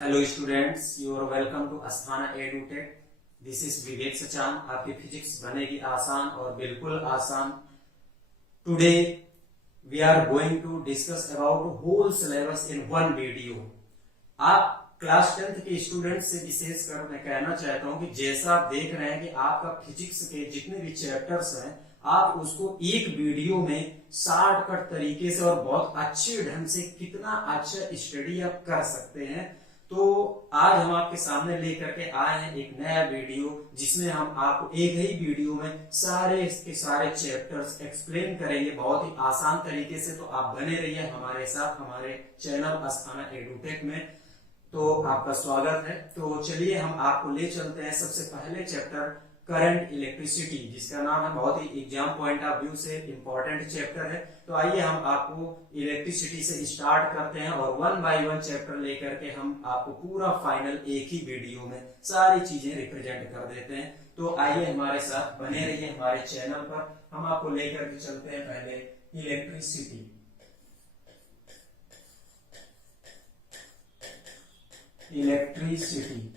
Hello students, you are welcome to Asthana Edutech. This is Vivek Sachan. आपकी physics बनेगी आसान और बिल्कुल आसान। Today we are going to discuss about whole syllabus in one video. आप class 10th के स्टूडेंट से विशेष कर मैं कहना चाहता हूं कि जैसा आप देख रहे हैं कि आपका फिजिक्स के जितने भी चैप्टर्स हैं आप उसको एक वीडियो में शॉर्टकट तरीके से और बहुत अच्छे ढंग से कितना अच्छा स्टडी आप कर सकते हैं। तो आज हम आपके सामने लेकर के आए हैं एक नया वीडियो जिसमें हम आपको एक ही वीडियो में सारे के सारे चैप्टर्स एक्सप्लेन करेंगे बहुत ही आसान तरीके से। तो आप बने रहिए हमारे साथ हमारे चैनल अस्थाना एडुटेक में। तो आपका स्वागत है। तो चलिए हम आपको ले चलते हैं सबसे पहले चैप्टर करंट इलेक्ट्रिसिटी, जिसका नाम है बहुत ही एग्जाम पॉइंट ऑफ व्यू से इंपॉर्टेंट चैप्टर है। तो आइए हम आपको इलेक्ट्रिसिटी से स्टार्ट करते हैं और वन बाय वन चैप्टर लेकर के हम आपको पूरा फाइनल एक ही वीडियो में सारी चीजें रिप्रेजेंट कर देते हैं। तो आइए हमारे साथ बने रहिए हमारे चैनल पर। हम आपको लेकर के चलते हैं पहले इलेक्ट्रिसिटी। इलेक्ट्रिसिटी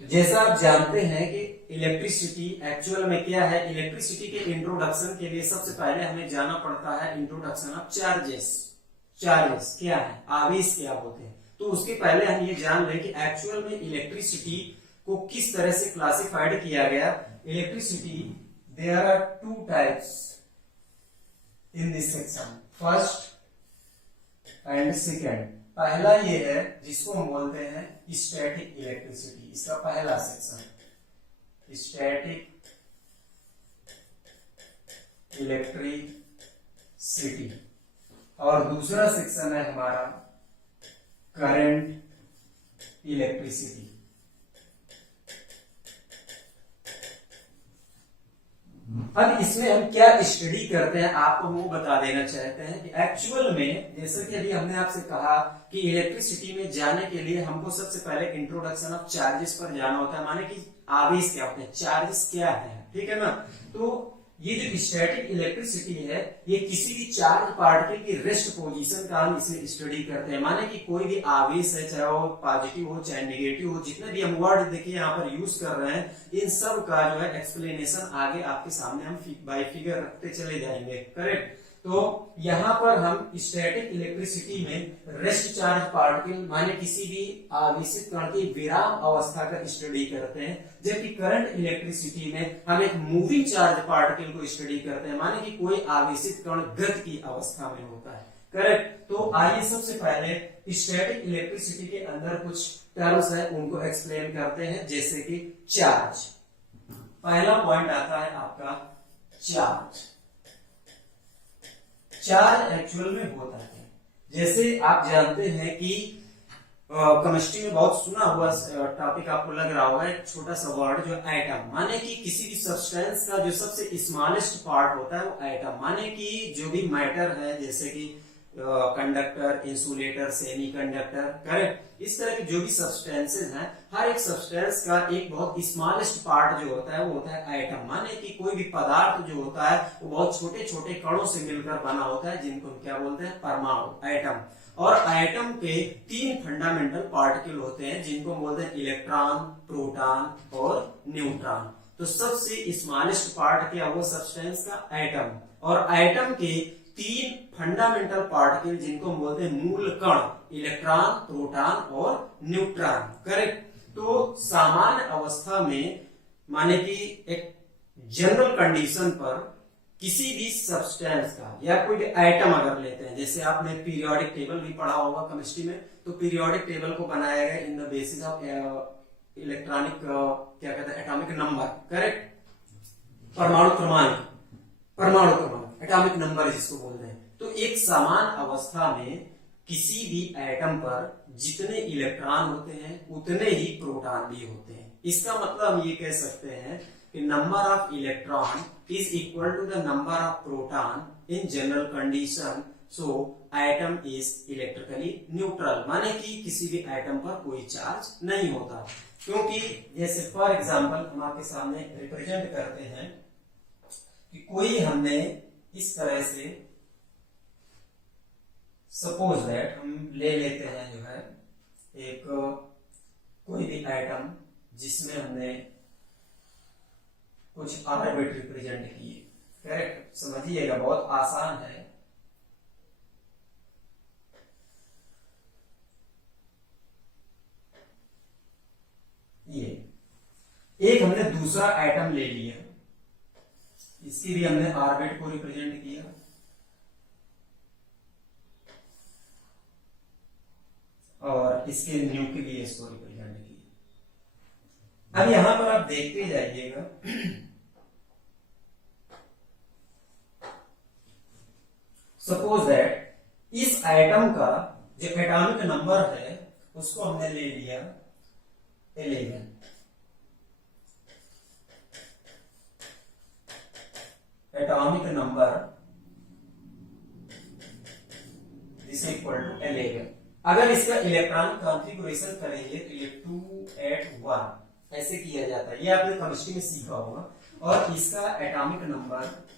जैसा आप जानते हैं कि इलेक्ट्रिसिटी एक्चुअल में क्या है। इलेक्ट्रिसिटी के इंट्रोडक्शन के लिए सबसे पहले हमें जाना पड़ता है इंट्रोडक्शन ऑफ चार्जेस। चार्जेस क्या है, आवेश क्या होते हैं। तो उसके पहले हम ये जान लें कि एक्चुअल में इलेक्ट्रिसिटी को किस तरह से क्लासिफाइड किया गया। Electricity there are two types in this section, first and second. पहला ये है जिसको हम बोलते हैं स्टैटिक इलेक्ट्रिसिटी। इसका पहला सेक्शन स्टैटिक इलेक्ट्रिसिटी और दूसरा सेक्शन है हमारा करंट इलेक्ट्रिसिटी। अब इसमें हम क्या स्टडी करते हैं आपको वो बता देना चाहते हैं कि एक्चुअल में जैसे कि अभी हमने आपसे कहा कि इलेक्ट्रिसिटी में जाने के लिए हमको सबसे पहले इंट्रोडक्शन ऑफ चार्जेस पर जाना होता है, माने कि आवेश क्या होते हैं, चार्जेस क्या है, ठीक है ना। तो ये जो स्टैटिक इलेक्ट्रिसिटी है ये किसी भी चार्ज पार्टिकल की रेस्ट पोजीशन का हम इसे स्टडी करते हैं। माने कि कोई भी आवेश है, चाहे वो पॉजिटिव हो चाहे नेगेटिव हो, जितने भी हम वर्ड देखिए यहाँ पर यूज कर रहे हैं, इन सब का जो है एक्सप्लेनेशन आगे आपके सामने हम बाय फिगर रखते चले जाएंगे, करेक्ट। तो यहाँ पर हम स्टैटिक इलेक्ट्रिसिटी में रेस्ट चार्ज पार्टिकल माने किसी भी आवेशित कण की विराम अवस्था का स्टडी करते हैं, जबकि करंट इलेक्ट्रिसिटी में हम एक मूविंग चार्ज पार्टिकल को स्टडी करते हैं, माने कि कोई आवेशित कण गति की अवस्था में होता है, करेक्ट। तो आइए सबसे पहले स्टैटिक इलेक्ट्रिसिटी के अंदर कुछ टर्म्स है उनको एक्सप्लेन करते हैं, जैसे कि चार्ज। पहला पॉइंट आता है आपका चार्ज। चार्ज एक्चुअल में होता है, जैसे आप जानते हैं कि केमिस्ट्री में बहुत सुना हुआ टॉपिक आपको लग रहा होगा, एक छोटा सा वर्ड जो एटम, माने कि किसी भी सब्सटेंस का जो सबसे स्मॉलेस्ट पार्ट होता है वो एटम, माने कि जो भी मैटर है जैसे कि कंडक्टर, इंसुलेटर, सेमीकंडक्टर, करेक्ट। इस तरह के जो भी सब्सटेंसेस हैं, हर एक सब्सटेंस का एक बहुत स्मॉलेस्ट पार्ट जो होता है वो होता है एटम, माने कि कोई भी पदार्थ जो होता है वो बहुत छोटे छोटे कणों से मिलकर बना होता है, जिनको हम क्या बोलते हैं, परमाणु, एटम। और एटम के तीन फंडामेंटल पार्टिकल होते हैं जिनको बोलते हैं इलेक्ट्रॉन, प्रोटॉन और न्यूट्रॉन। तो सबसे स्मॉलेस्ट पार्ट क्या हुआ सब्सटेंस का, एटम। और एटम के तीन फंडामेंटल पार्टिकल जिनको हम बोलते हैं मूल कण, इलेक्ट्रॉन, प्रोटॉन और न्यूट्रॉन, करेक्ट। तो सामान्य अवस्था में माने कि एक जनरल कंडीशन पर किसी भी सब्सटेंस का या कोई भी एटम अगर लेते हैं, जैसे आपने पीरियोडिक टेबल भी पढ़ा होगा केमिस्ट्री में, तो पीरियोडिक टेबल को बनाया गया in the basis of electronic क्या कहते हैं, एटॉमिक नंबर, करेक्ट। परमाणु क्रमांक, परमाणु क्रमांक, एटॉमिक नंबर जिसको बोलते हैं। तो एक समान अवस्था में किसी भी एटम पर जितने इलेक्ट्रॉन होते हैं उतने ही प्रोटॉन भी होते हैं। इसका मतलब हम ये कह सकते हैं कि number of electron is equal to the number of proton in general condition, so atom is electrically neutral, माने कि किसी भी एटम पर कोई चार्ज नहीं होता। क्योंकि जैसे फॉर एग्जांपल हम आपके सामने रिप्रेजेंट करते हैं कि कोई हमने इस तरह से सपोज दैट हम ले लेते हैं जो है एक कोई भी एटम जिसमें हमने कुछ ऑर्बिट रिप्रेजेंट किए। करेक्ट, समझिएगा बहुत आसान है। ये एक हमने दूसरा एटम ले लिया, इसकी भी हमने ऑर्बिट को रिप्रेजेंट किया, और इसके न्यूक्लियस को रिप्रेजेंट किया। अब यहां पर आप देखते जाइएगा, सपोज दैट इस एटम का जो एटॉमिक नंबर है उसको हमने ले लिया 11। Atomic number is equal to 11। अगर इसका इलेक्ट्रॉन कॉन्फ़िगरेशन करेंगे तो ये 281 ऐसे किया जाता है, ये आपने केमिस्ट्री में सीखा होगा। और इसका एटॉमिक नंबर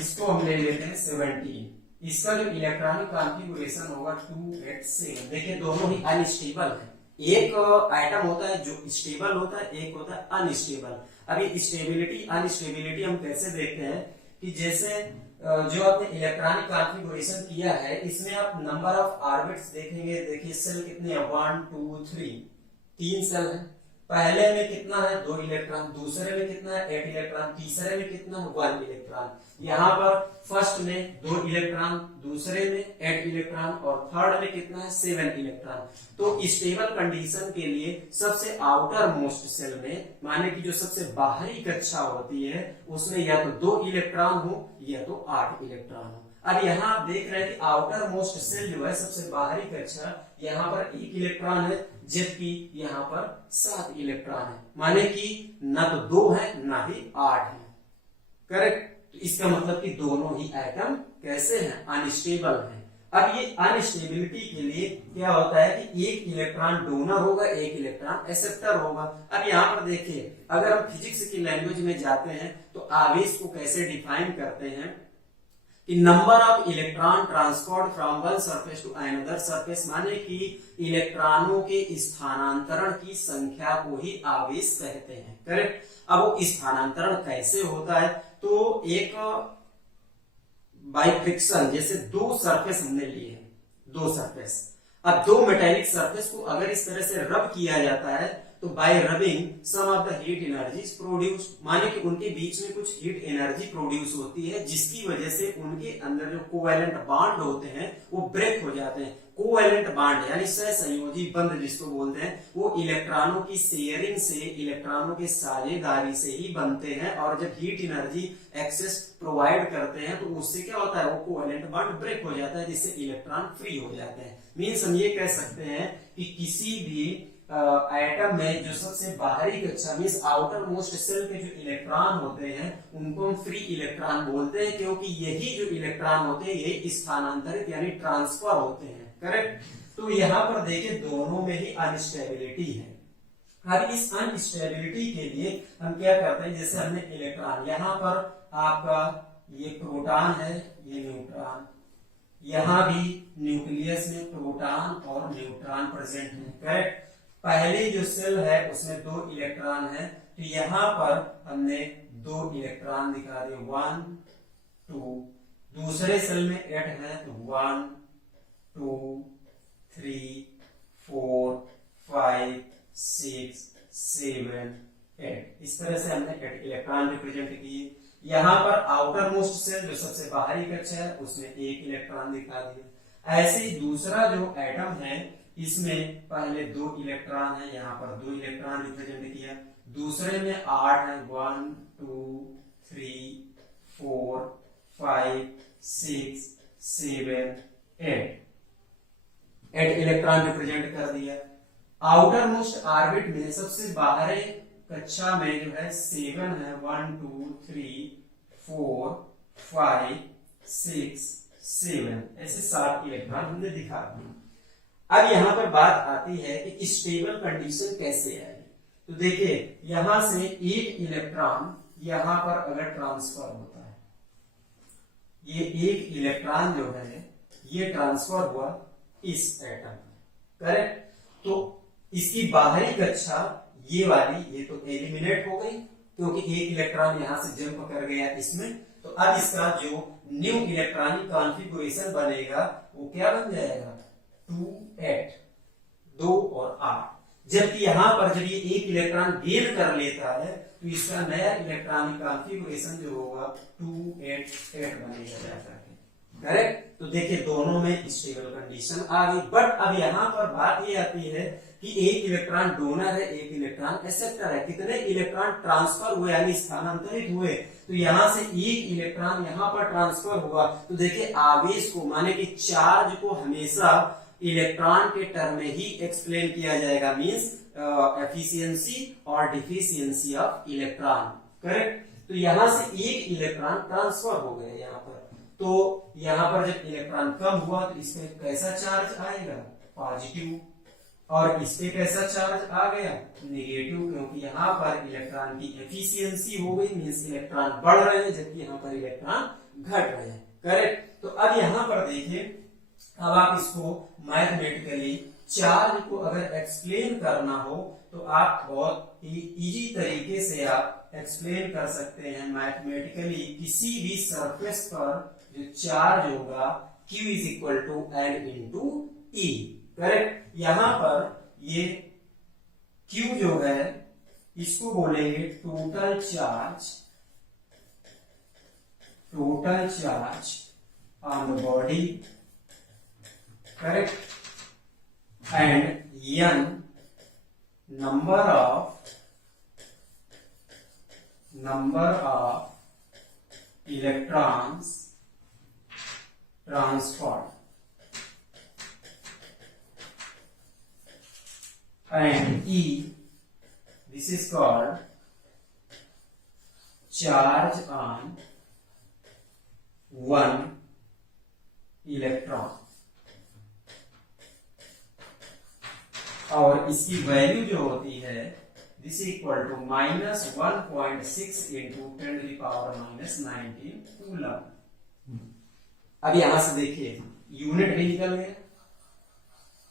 इसको हम ले लेते हैं 17। इसका जो इलेक्ट्रॉनिक कॉन्फ़िगरेशन होगा 287। देखिए दोनों ही अनस्टेबल है। एक आइटम होता है जो स्टेबल होता है, एक होता है अनस्टेबल। अभी स्टेबिलिटी अनस्टेबिलिटी हम कैसे देखते हैं कि जैसे जो आपने इलेक्ट्रॉनिक कॉन्फ़िगरेशन किया है इसमें आप नंबर ऑफ ऑर्बिट्स देखेंगे। देखिए सेल कितने हैं, 1 2 3, 3 सेल है। पहले में कितना है, 2 इलेक्ट्रॉन, दूसरे में कितना है, 8 इलेक्ट्रॉन, तीसरे में कितना है, 1 इलेक्ट्रॉन। यहाँ पर फर्स्ट में 2 इलेक्ट्रॉन, दूसरे में 8 इलेक्ट्रॉन और थर्ड में कितना है, 7 इलेक्ट्रॉन। तो स्टेबल कंडीशन के लिए सबसे आउटर मोस्ट सेल में, माने कि जो सबसे बाहरी कक्षा होती है उसमें या तो 2 इलेक्ट्रॉन हो या तो 8 इलेक्ट्रॉन हो। अब यहाँ आप देख रहे हैं कि आउटर मोस्ट सेल जो है सबसे बाहरी कक्षा, यहाँ पर 1 इलेक्ट्रॉन है जबकि यहाँ पर 7 इलेक्ट्रॉन है, माने कि ना तो 2 है ना ही 8 है। करेक्ट, तो इसका मतलब कि दोनों ही एटम कैसे हैं, अनस्टेबल हैं। अब ये अनस्टेबिलिटी के लिए क्या होता है कि 1 इलेक्ट्रॉन डोनर होगा, 1 इलेक्ट्रॉन एक्सेप्टर होगा। अब यहाँ पर देखिए अगर हम फिजिक्स की लैंग्वेज में जाते हैं तो आवेश को कैसे डिफाइन करते हैं कि number of electron transport from one surface to another surface, माने कि इलेक्ट्रॉनों के स्थानांतरण की संख्या को ही आवेश कहते हैं। करेक्ट, अब वो स्थानांतरण कैसे होता है, तो एक बाय फ्रिक्शन, जैसे 2 सरफेस हमने लिए हैं, 2 सरफेस। अब 2 मेटेलिक सरफेस को अगर इस तरह से रब किया जाता है तो by rubbing some of the heat energy produced, माने कि उनके बीच में कुछ हीट एनर्जी प्रोड्यूस होती है जिसकी वजह से उनके अंदर जो कोवैलेंट बॉन्ड होते हैं वो ब्रेक हो जाते हैं। कोवैलेंट बॉन्ड यानी सहसंयोजी बंध जिसको बोलते हैं, वो इलेक्ट्रॉनों की शेयरिंग से, इलेक्ट्रॉनों की साझेदारी से ही बनते हैं। और जब हीट एनर्जी एक्सेस प्रोवाइड करते हैं तो उससे क्या होता है, वो कोवैलेंट बॉन्ड ब्रेक हो जाता है जिससे इलेक्ट्रॉन फ्री हो जाते हैं। मीन्स हम ये कह सकते हैं कि किसी भी एटम में जो सबसे बाहरी कक्षा मीन्स आउटर मोस्ट सेल के जो इलेक्ट्रॉन होते हैं उनको हम फ्री इलेक्ट्रॉन बोलते हैं, क्योंकि यही जो इलेक्ट्रॉन होते हैं ये स्थानांतरित यानी ट्रांसफर होते हैं। करेक्ट, तो यहाँ पर देखिए दोनों में ही अनस्टेबिलिटी है। अब इस अनस्टेबिलिटी के लिए हम क्या करते हैं, जैसे हमने इलेक्ट्रॉन, यहाँ पर आपका ये प्रोटॉन है, ये न्यूट्रॉन, यहाँ भी न्यूक्लियस में प्रोटॉन और न्यूट्रॉन प्रेजेंट है। करेक्ट, पहले जो सेल है उसमें 2 इलेक्ट्रॉन है, तो यहां पर हमने 2 इलेक्ट्रॉन दिखा दिए, 1 2। दूसरे सेल में 8 है तो 1 2 3 4 5 6 7 8। इस तरह से हमने 8 इलेक्ट्रॉन रिप्रेजेंट किए। यहाँ पर आउटर मोस्ट सेल जो सबसे बाहरी कक्षा है उसमें 1 इलेक्ट्रॉन दिखा दिया। ऐसे ही दूसरा जो एटम है इसमें पहले 2 इलेक्ट्रॉन है, यहाँ पर 2 इलेक्ट्रॉन रिप्रेजेंट किया। दूसरे में 8 है, 1 2 3 4 5 6 7 8 इलेक्ट्रॉन रिप्रेजेंट कर दिया। आउटर मोस्ट ऑर्बिट में सबसे बाहरी कक्षा में जो है 7 है, 1 2 3 4 5 6 7, ऐसे 7 इलेक्ट्रॉन हमने दिखा दिए। अब यहां पर बात आती है कि स्टेबल कंडीशन कैसे आई। तो देखिए यहां से 1 इलेक्ट्रॉन यहां पर अगर ट्रांसफर होता है, ये एक इलेक्ट्रॉन जो है ये ट्रांसफर हुआ इस एटम में, करेक्ट। तो इसकी बाहरी कक्षा ये वाली, ये तो एलिमिनेट हो गई क्योंकि एक इलेक्ट्रॉन यहां से जंप कर गया इसमें। तो अब इसका जो न्यू इलेक्ट्रॉनिक कॉन्फ़िगरेशन बनेगा वो क्या बन जाएगा, 2 8, 2 और 8। जबकि यहां पर जब ये एक इलेक्ट्रॉन गेन कर लेता है तो इसका नया इलेक्ट्रॉनिक कॉन्फ़िगरेशन जो होगा 2 8 8 बनेगा जाता है, करेक्ट। तो देखिए दोनों में स्टेबल कंडीशन आ गई। बट अब यहाँ पर बात ये आती है कि एक इलेक्ट्रॉन डोनर है, एक इलेक्ट्रॉन एक्सेप्टर है। कितने इलेक्ट्रॉन ट्रांसफर हुए यानी स्थानांतरित हुए, तो यहां से एक इलेक्ट्रॉन यहां पर ट्रांसफर हुआ। तो देखिए आवेश को माने कि चार्ज को हमेशा इलेक्ट्रॉन के टर्म में ही एक्सप्लेन किया जाएगा, मींस एफिशिएंसी और डिफिशियंसी ऑफ इलेक्ट्रॉन, करेक्ट। तो यहां से एक इलेक्ट्रॉन ट्रांसफर हो गया यहाँ पर। तो यहां पर जब इलेक्ट्रॉन कम हुआ तो इसमें कैसा चार्ज आएगा, पॉजिटिव, और इस पे कैसा चार्ज आ गया, नेगेटिव, क्योंकि यहाँ पर इलेक्ट्रॉन की एफिशिएंसी हो गई, मींस इलेक्ट्रॉन बढ़ रहे हैं जबकि यहाँ पर इलेक्ट्रॉन घट रहे हैं, करेक्ट। तो अब यहाँ पर देखिए, अब आप इसको मैथमेटिकली चार्ज को अगर एक्सप्लेन करना हो तो आप बहुत ही इजी तरीके से आप एक्सप्लेन कर सकते हैं मैथमेटिकली। किसी भी सरफेस पर जो चार्ज होगा Q is equal to L into E, correct. यहां पर ये Q जो है इसको बोलेंगे total charge on the body, correct, and N number of electrons transferred, and E, this is called charge on one electron, और इसकी वैल्यू जो होती है this equal to -1.6 into 10⁻⁻19 coulomb. अब यहां से देखिए यूनिट भी निकल गया,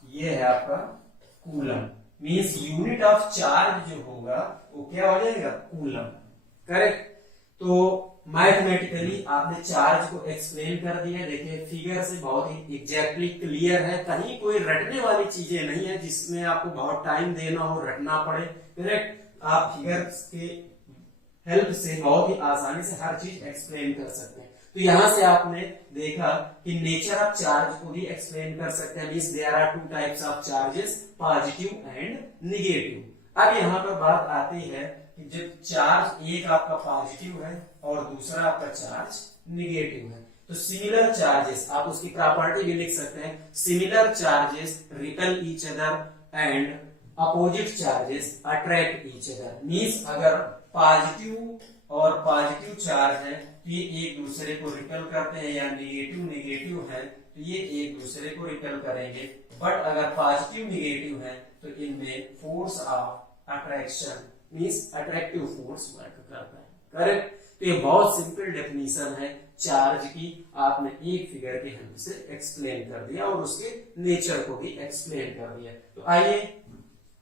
ये है आपका coulomb, means unit of charge जो होगा वो क्या हो जाएगा, कूलम, करेक्ट। तो मैथमेटिकली आपने चार्ज को एक्सप्लेन कर दिया। देखिए फिगर से बहुत ही एग्जैक्टली क्लियर है, कहीं कोई रटने वाली चीजें नहीं है जिसमें आपको बहुत टाइम देना हो, रटना पड़े, करेक्ट। आप फिगर के हेल्प से बहुत ही आसानी से हर चीज एक्सप्लेन कर सकते हैं। तो यहां से आपने देखा कि नेचर ऑफ चार्ज को भी एक्सप्लेन कर सकते हैं, means there are 2 types of charges, positive and negative. अब यहां पर बात आती है कि जब चार्ज एक आपका पॉजिटिव है और दूसरा आपका चार्ज नेगेटिव है, तो सिमिलर चार्जेस, आप उसकी प्रॉपर्टी भी लिख सकते हैं, similar charges repel each other and opposite charges attract each other. Means अगर पॉजिटिव और पॉजिटिव चार्ज है तो ये एक दूसरे को रिपेल करते हैं, या नेगेटिव है तो ये एक दूसरे को रिपेल करेंगे। बट अगर पॉजिटिव नेगेटिव है तो इनमें force of attraction means attractive force work करता है, करेक्ट। तो ये बहुत सिंपल डेफिनेशन है चार्ज की, आपने एक फिगर के हेल्प से एक्सप्लेन कर दिया और उसके नेचर को भी एक्सप्लेन कर दिया। तो आइए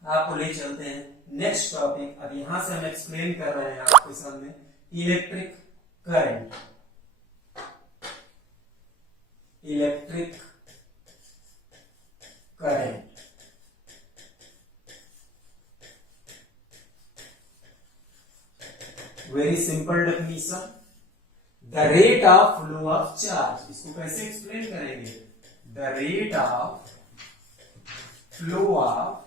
आपको ले चलते हैं नेक्स्ट टॉपिक। अब यहां से हम एक्सप्लेन कर रहे हैं आपके सामने electric current. Electric current very simple definition, the rate of flow of charge. इसको कैसे एक्सप्लेन करेंगे, the rate of flow of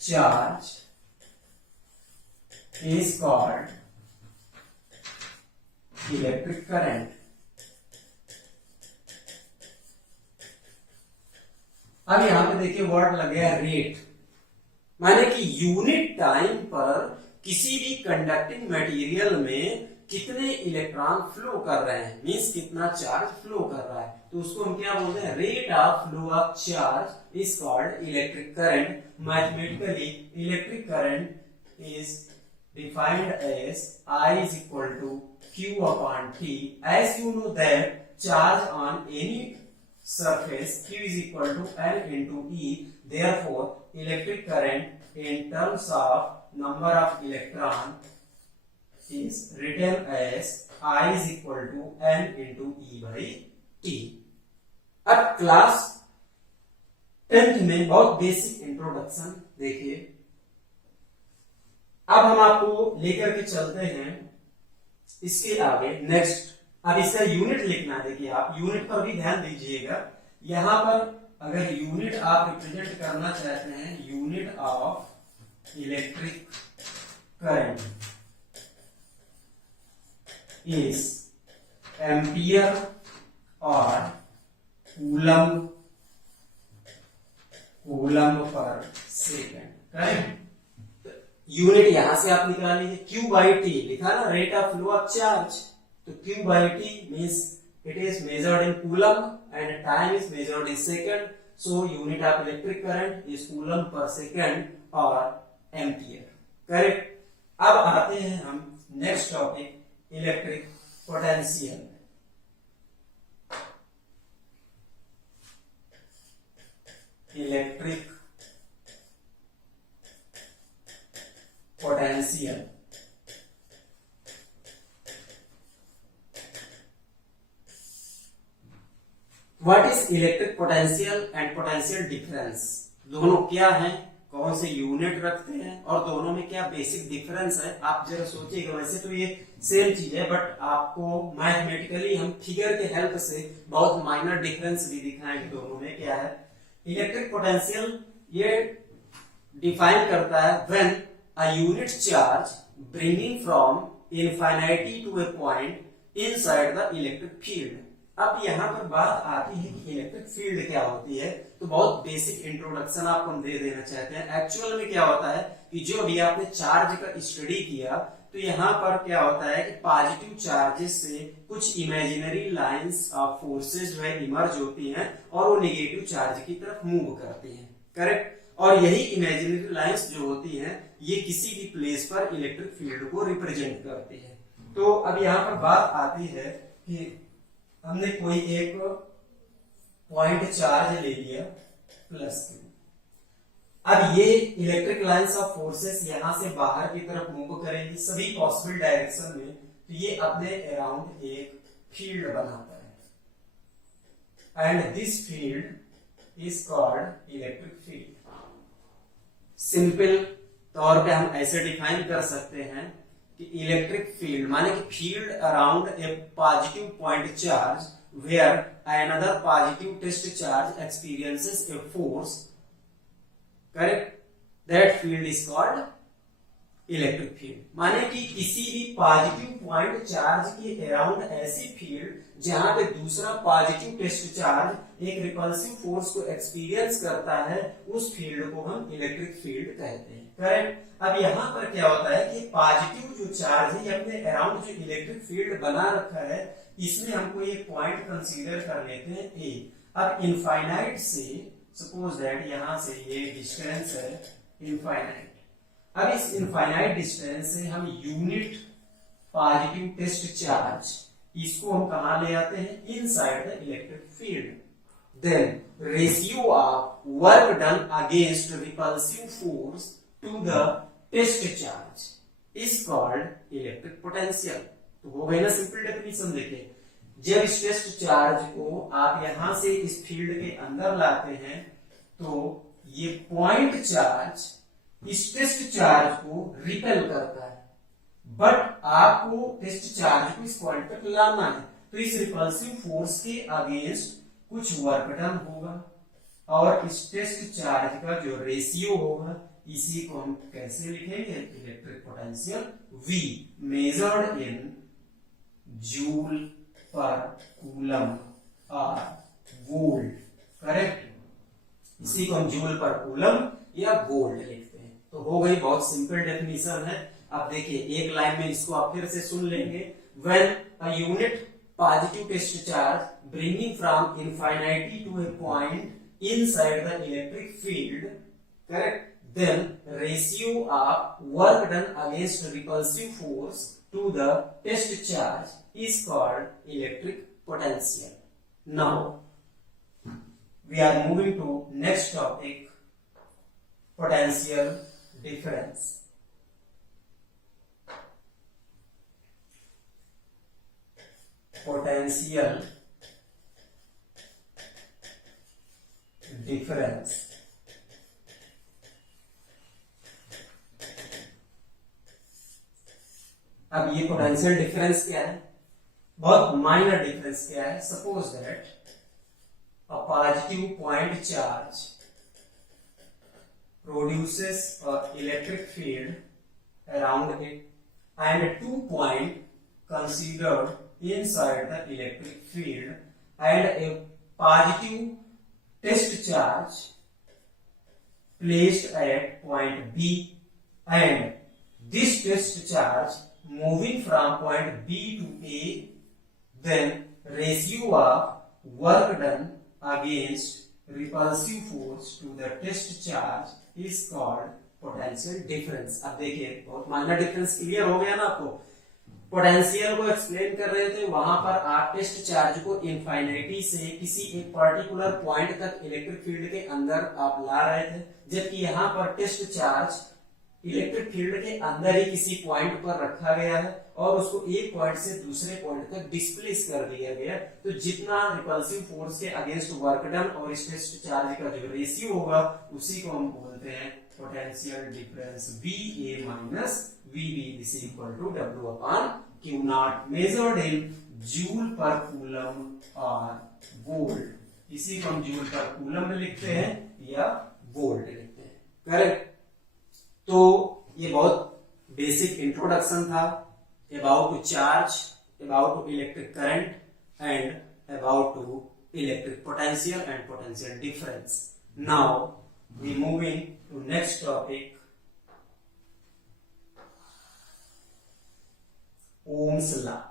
charge is called electric current. अब यहां पे देखिए वर्ड लग गया रेट, माने कि यूनिट टाइम पर किसी भी कंडक्टिंग मटेरियल में कितने इलेक्ट्रॉन फ्लो कर रहे हैं, मींस कितना चार्ज फ्लो कर रहा है, तो उसको हम क्या बोलते हैं, rate of flow of charge is called electric current. Mathematically electric current is defined as I is equal to Q upon T. As you know that charge on any surface Q is equal to L into E. Therefore, electric current in terms of number of electron is written as I is equal to N into E by T. अब class 10th में बहुत basic introduction देखिए। अब हम आपको लेकर के चलते हैं इसके आगे नेक्स्ट। अब इसका यूनिट लिखना है। देखिए आप यूनिट पर भी ध्यान दीजिएगा। यहां पर अगर यूनिट आप रिप्रेजेंट करना चाहते हैं, unit of electric current is ampere और coulomb per second. Correct. Unit यहां से आप निकाल लीजिए। Q बाई टी लिखा ना, rate of flow of charge. तो Q by T means it is measured in coulomb and time is measured in second. So unit of electric current is coulomb per second और ampere. Correct. अब आते हैं हम next topic, electric potential. Electric potential. What is electric potential and potential difference? दोनों क्या हैं, कौन से यूनिट रखते हैं और दोनों में क्या बेसिक डिफरेंस है, आप जरा सोचिएगा। वैसे तो ये सेम चीज है, बट आपको मैथमेटिकली हम फिगर के हेल्प से बहुत माइनर डिफरेंस भी दिखाएंगे दोनों में क्या है। इलेक्ट्रिक पोटेंशियल ये डिफाइन करता है when a unit charge bringing from infinity to a point inside the electric field। अब यहाँ पर बात आती है कि इलेक्ट्रिक फील्ड क्या होती है। तो बहुत बेसिक इंट्रोडक्शन आपको हम दे देना चाहते हैं। एक्चुअल में क्या होता है कि जो भी आपने चार्ज का स्टडी किया, तो यहाँ पर क्या होता है कि पॉजिटिव चार्जेस से कुछ इमेजिनरी लाइंस ऑफ फोर्सेस जो है इमर्ज होती हैं और वो नेगेटिव चार्ज की तरफ मूव करती हैं। करेक्ट। और यही इमेजिनरी लाइंस जो होती हैं ये किसी भी प्लेस पर इलेक्ट्रिक फील्ड को रिप्रेजेंट करती है। तो अब यहाँ पर बात आती है कि हमने कोई एक पॉइंट चार्ज ले लिया प्लस Q। अब ये इलेक्ट्रिक लाइंस ऑफ फोर्सेस यहां से बाहर की तरफ मूव करेंगी सभी पॉसिबल डायरेक्शन में। तो ये अपने अराउंड एक फील्ड बनाता है and this field is called electric field. Simple तौर पे हम ऐसे डिफाइन कर सकते हैं कि इलेक्ट्रिक फील्ड माने कि field around a positive point charge where another positive test charge experiences a force. Correct. That field is called electric field. माने कि किसी भी पॉजिटिव पॉइंट चार्ज के अराउंड ऐसी फील्ड जहां पे दूसरा पॉजिटिव टेस्ट चार्ज एक रिपल्सिव फोर्स को एक्सपीरियंस करता है, उस फील्ड को हम इलेक्ट्रिक फील्ड कहते हैं। करेक्ट। अब यहाँ पर क्या होता है कि पॉजिटिव जो चार्ज है अपने अराउंड जो इलेक्ट्रिक फील्ड बना रखा है, इसमें हमको एक पॉइंट कंसीडर कर लेते हैं ए। अब इनफाइनाइट से सपोज दैट यहां से ये डिस्टेंस है इनफाइनाइट। अब इस इनफाइनाइट डिस्टेंस से हम यूनिट पॉजिटिव टेस्ट चार्ज इसको हम कहां ले आते हैं, inside the electric field. Then ratio of work done against repulsive force to the test charge is called electric potential. तो हो गई ना सिंपल डेफिनेशन। देखिए जब इस टेस्ट चार्ज को आप यहां से इस फील्ड के अंदर लाते हैं, तो ये पॉइंट चार्ज इस टेस्ट चार्ज को रिपेल करता है, बट आपको टेस्ट चार्ज को इस पॉइंट तक लाना है। तो इस रिपल्सिव फोर्स के अगेंस्ट कुछ वर्क डन होगा और इस टेस्ट चार्ज का जो रेशियो होगा इसी को हम कैसे लिखेंगे, electric potential V measured in joule per coulomb और वोल्ट। करेक्ट। इसी को हम जूल पर कूलम या वोल्ट लिखते हैं। तो हो गई, बहुत सिंपल डेफिनेशन है। अब देखिए एक लाइन में इसको आप फिर से सुन लेंगे। When a unit positive test charge bringing from infinity to a point inside the electric field, correct, then ratio of work done against repulsive force to the test charge is called electric potential. Now we are moving to next topic, potential difference. Potential difference. अब ये potential difference क्या है? बहुत minor difference क्या है? Suppose that a positive point charge produces an electric field around it and 2 points considered inside the electric field and a positive test charge placed at point B, and this test charge moving from point B to A, then ratio of work done against repulsive force to the test charge is called potential difference. अब देखिए बहुत minor difference clear हो गया ना आपको? Potential को explain कर रहे थे, वहां पर आप टेस्ट चार्ज को इनफाइनिटी से किसी एक पर्टिकुलर पॉइंट तक इलेक्ट्रिक फील्ड के अंदर आप ला रहे थे, जबकि यहाँ पर टेस्ट चार्ज इलेक्ट्रिक फील्ड के अंदर ही किसी पॉइंट पर रखा गया है और उसको एक पॉइंट से दूसरे पॉइंट तक डिस्प्लेस कर दिया गया। तो जितना रिपल्सिव फोर्स के अगेंस्ट वर्क डन और इस टेस्ट चार्ज का जो रेशियो होगा उसी को हम बोलते हैं potential difference, VA minus VB is equal to W upon Q not measured in joule per coulomb और वोल्ट। इसी को हम जूल पर कूलम में लिखते हैं या वोल्ट लिखते हैं, करेक्ट? तो ये बहुत बेसिक इंट्रोडक्शन था about to charge, about to electric current, and about to electric potential and potential difference. Now we moving to next topic, Ohm's law.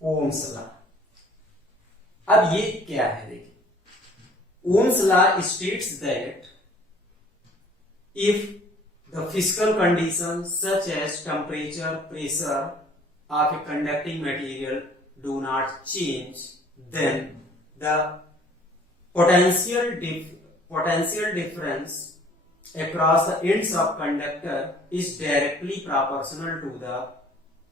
Ohm's law. अब ये क्या है? देखिए, Ohm's law states that if the physical conditions such as temperature, pressure of a conducting material do not change, then the potential difference across the ends of conductor is directly proportional to the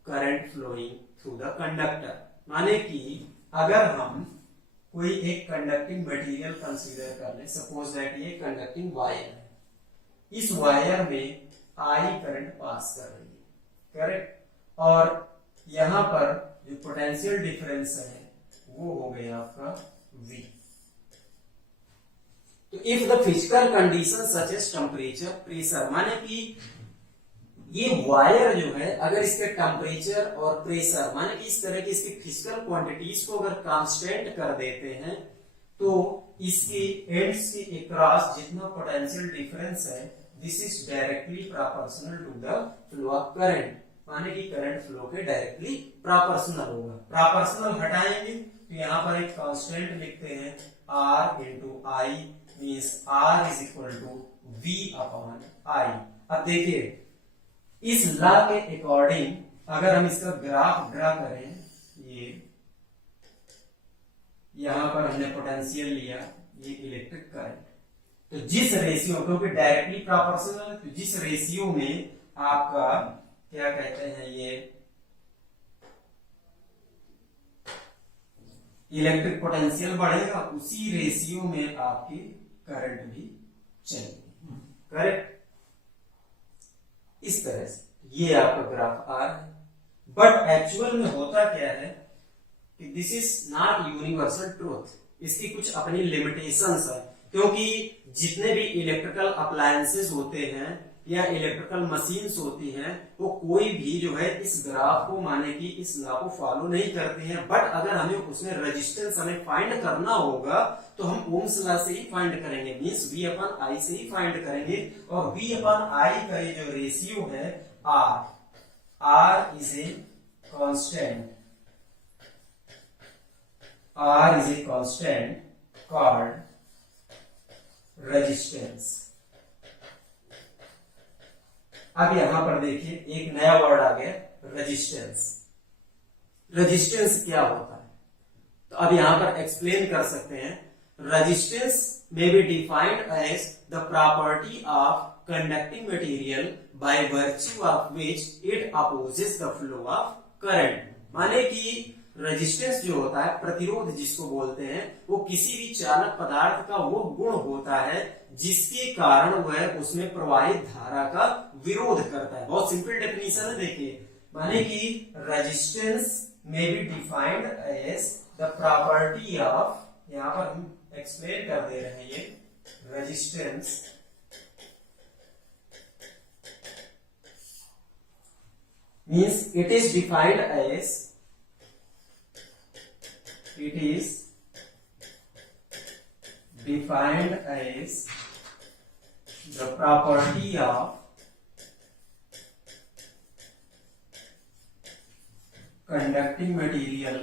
current flowing through the conductor. माने कि अगर हम कोई एक conducting material consider कर ले, suppose that ये conducting wire है, इस वायर में आई करंट पास कर रही है, करेक्ट? और यहां पर जो पोटेंशियल डिफरेंस है वो हो गया आपका V। तो if the physical condition such as temperature, pressure, माने कि ये वायर जो है अगर इसके टेम्परेचर और प्रेशर माने कि इस तरह की इसकी फिजिकल क्वांटिटीज को अगर कांस्टेंट कर देते हैं तो इसके एंड्स के अक्रॉस जितना पोटेंशियल डिफरेंस है this is directly proportional to the flow of current, माने कि करंट फ्लो के डायरेक्टली प्रोपोर्शनल होगा। प्रोपोर्शनल हटाएंगे तो यहां पर एक कांस्टेंट लिखते हैं R into I, means R is equal to V upon I। अब देखिए इस लॉ के अकॉर्डिंग अगर हम इसका ग्राफ ड्रा करें, ये यहां पर हमने पोटेंशियल लिया, ये इलेक्ट्रिक करंट, तो जिस रेशियो, क्योंकि डायरेक्टली प्रोपोर्शनल, तो जिस रेशियो में आपका क्या कहते हैं ये इलेक्ट्रिक पोटेंशियल बढ़ेगा उसी रेशियो में आपकी करंट भी चलेगी, करेक्ट? इस तरह से ये आपका ग्राफ आ रहा है, बट एक्चुअल में होता क्या है कि this is not universal truth, इसकी कुछ अपनी लिमिटेशंस है, क्योंकि जितने भी इलेक्ट्रिकल अप्लायंसेस होते हैं या इलेक्ट्रिकल मशीन्स होती हैं वो कोई भी जो है इस ग्राफ को माने कि इस लॉ को फॉलो नहीं करते हैं, बट अगर हमें उसमें रेजिस्टेंस हमें फाइंड करना होगा तो हम ओम्स लॉ से ही फाइंड करेंगे, मींस V अपॉन आई से ही फाइंड करेंगे। और V अपॉन आई का ये जो रेशियो है R is a constant, R is a constant called resistance. अब यहां पर देखिए एक नया वर्ड आ गया, रेजिस्टेंस. रेजिस्टेंस क्या होता है, तो अब यहां पर एक्सप्लेन कर सकते हैं. Resistance may be defined as the property of conducting material by virtue of which it opposes the flow of current. माने कि रेजिस्टेंस जो होता है, प्रतिरोध जिसको बोलते हैं, वो किसी भी चालक पदार्थ का वो गुण होता है जिसके कारण वह उसमें प्रवाहित धारा का विरोध करता है. बहुत सिंपल डेफिनेशन है, देखिए. माने कि resistance may be defined as the property of, यहां पर हम एक्सप्लेन कर दे रहे हैं, ये resistance means it is defined as, it is defined as the property of conducting material,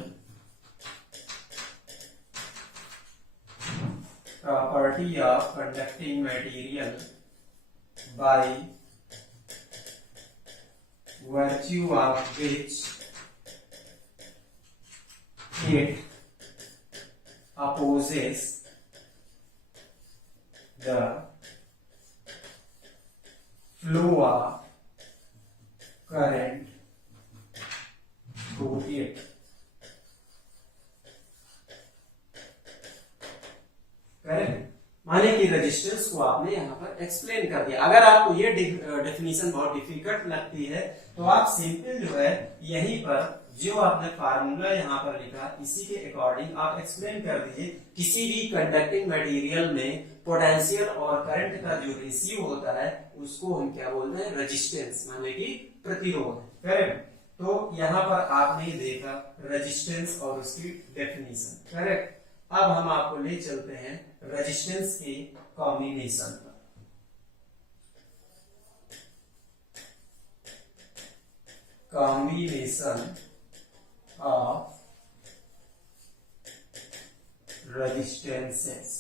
property of conducting material by virtue of which it opposes the flow of current through it. Correct. माने कि resistance को आपने यहां पर explain कर दिया. अगर आपको ये डेफिनेशन बहुत डिफिकल्ट लगती है तो आप सिंपल जो है यहीं पर जो आपने फार्मूला यहाँ पर लिखा इसी के अकॉर्डिंग आप एक्सप्लेन कर दीजिए. किसी भी कंडक्टिंग मटेरियल में पोटेंशियल और करंट का जो रेशियो होता है उसको हम क्या बोलते हैं, रेजिस्टेंस, माने कि प्रतिरोध. करेक्ट. तो यहाँ पर आपने देखा रेजिस्टेंस और उसकी डेफिनेशन. करेक्ट. अब हम आपको ले चलते हैं रेजिस्टेंस के कॉम्बिनेशन पर. Combination of resistances.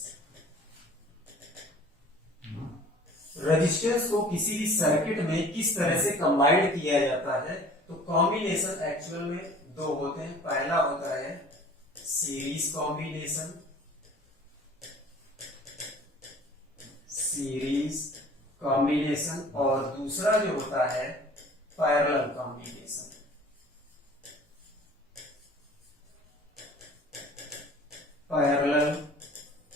रेजिस्टेंस को किसी भी सर्किट में किस तरह से कंबाइंड किया जाता है, तो कॉम्बिनेशन एक्चुअल में दो होते हैं. पहला होता है सीरीज कॉम्बिनेशन, और दूसरा जो होता है पैरेलल कॉम्बिनेशन. Parallel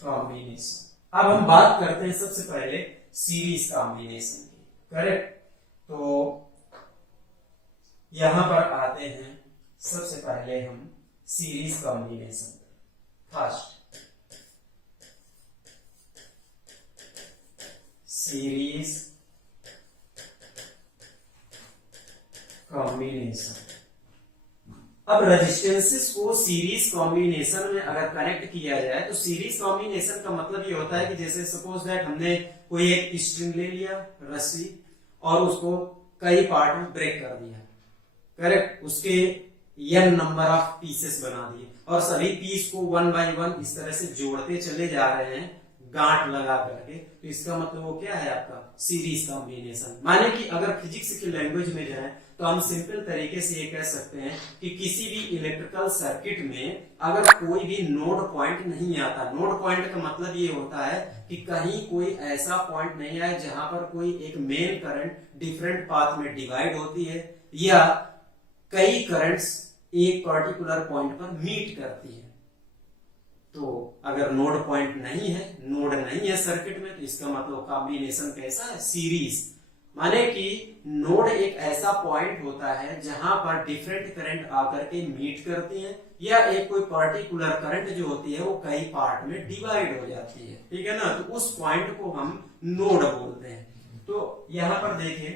combination. अब हम बात करते हैं सबसे पहले सीरीज कॉम्बिनेशन की. करेक्ट. तो यहां पर आते हैं सबसे पहले हम series combination. First series combination. अब रेजिस्टेंसेस को सीरीज कॉम्बिनेशन में अगर कनेक्ट किया जाए तो सीरीज कॉम्बिनेशन का मतलब ये होता है कि जैसे सपोज दैट हमने कोई एक स्ट्रिंग ले लिया, रस्सी, और उसको कई पार्ट में ब्रेक कर दिया. करेक्ट. उसके n नंबर ऑफ पीसेस बना दिए और सभी पीस को 1 बाय 1 इस तरह से जोड़ते चले जा रहे हैं गांठ लगा करके. तो इसका मतलब वो क्या है आपका सीरीज कॉम्बिनेशन. माने कि अगर फिजिक्स की लैंग्वेज में जाए तो हम सिंपल तरीके से ये कह सकते हैं कि किसी भी इलेक्ट्रिकल सर्किट में अगर कोई भी नोड पॉइंट नहीं आता, नोड पॉइंट का मतलब ये होता है कि कहीं कोई ऐसा पॉइंट नहीं आए जहां पर कोई एक मेन करंट डिफरेंट पाथ में डिवाइड होती है या कई करंट्स एक पर्टिकुलर पॉइंट पर मीट करती है. तो अगर नोड पॉइंट नहीं है, नोड नहीं है सर्किट में, तो इसका मतलब कॉम्बिनेशन कैसा है, सीरीज. माने कि नोड एक ऐसा पॉइंट होता है जहां पर डिफरेंट करंट आकर के मीट करती हैं या एक कोई पर्टिकुलर करंट जो होती है वो कई पार्ट में डिवाइड हो जाती है. ठीक है ना. तो उस पॉइंट को हम नोड बोलते हैं. तो यहां पर देखिए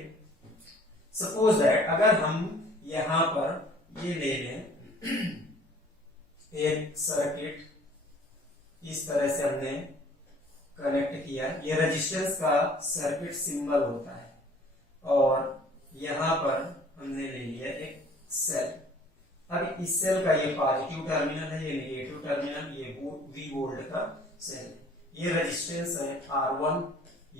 सपोज दैट अगर हम यहां पर ये ले लें एक सर्किट, इस तरह से हमने कनेक्ट किया. ये रेजिस्टेंस का सर्किट सिंबल होता है और यहां पर हमने ले लिया एक सेल. इस सेल का ये पॉजिटिव टर्मिनल है, ये नेगेटिव टर्मिनल, ये V वोल्ट का सेल, ये रेजिस्टेंस है R1,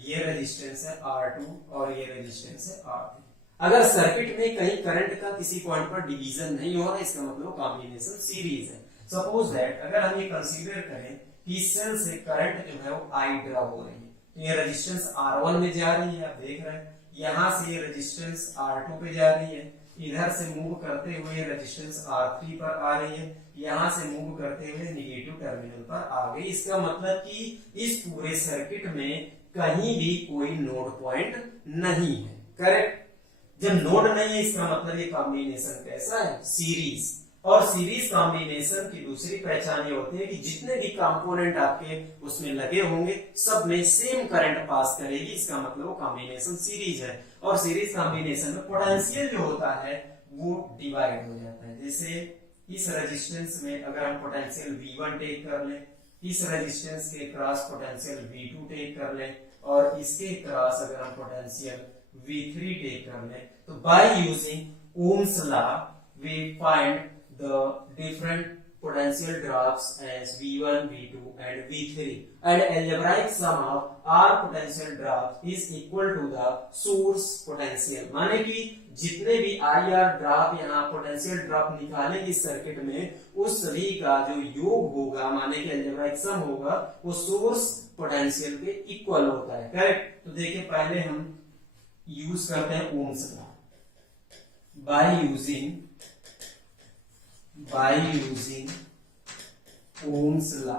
ये रेजिस्टेंस है R2 और ये रेजिस्टेंस है R3। अगर सर्किट में कहीं करंट का किसी पॉइंट पर डिवीजन नहीं हो रहा है, इसका मतलब कॉम्बिनेशन सीरीज है। सपोज दैट अगर हम ये कंसीडर करें कि इस सेल से करंट जो है वो I ड्रा हो रही है, तो ये रेजिस्टेंस R1 में जा रही है, आप देख रहे हैं, यहां से ये रेजिस्टेंस R2 पे जा रही है, इधर से मूव करते हुए रेजिस्टेंस R3 पर आ रही है, यहां से मूव करते हुए नेगेटिव टर्मिनल पर आ गई। इसका मतलब कि इस पूरे सर्किट में कहीं भी कोई नोड पॉइंट नहीं है, करेक्ट। जब नोड नहीं है इसका मतलब ये कॉम्बिनेशन कैसा है, सीरीज। और सीरीज कॉम्बिनेशन की दूसरी पहचान ये होती है कि जितने भी कंपोनेंट आपके उसमें लगे होंगे सब में सेम करंट पास करेगी, इसका मतलब वो कॉम्बिनेशन सीरीज है। और सीरीज कॉम्बिनेशन में पोटेंशियल जो होता है वो डिवाइड हो जाता है। जैसे इस रेजिस्टेंस में अगर हम पोटेंशियल V1 टेक कर लें, इस रेजिस्टेंस के क्रॉस पोटेंशियल V2 टेक कर लें, और इसके क्रॉस अगर हम पोटेंशियल V3 टेक कर लें, तो by using Ohm's law we find the different potential drops as V1, V2 and V3, and algebraic sum of R potential drops is equal to the source potential। माने कि जितने भी IR drop यहाँ potential drop निकालेंगे इस circuit में, उस सभी का जो योग होगा, माने कि अलजेब्राइक सम होगा, वो सोर्स पोटेंशियल के इक्वल होता है, करेक्ट। तो देखिए पहले हम यूज करते हैं Ohm's law. by using Ohm's law,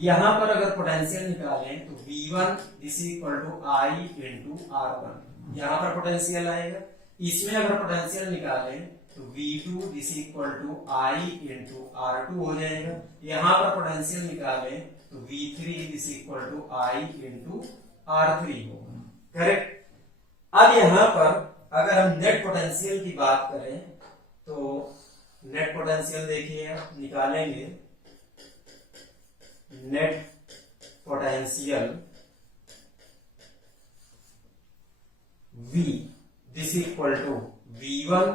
यहां पर अगर पोटेंशियल निकालें तो V1 is equal to I into R1, यहां पर पोटेंशियल आएगा। इसमें अगर पोटेंशियल निकालें तो V2 is equal to I into R2 हो जाएगा। यहां पर पोटेंशियल निकालें तो V3 is equal to I into R3 होगा, करेक्ट। अब यहां पर अगर हम नेट पोटेंशियल की बात करें तो नेट पोटेंशियल देखिए निकालेंगे, net potential V this equal to V1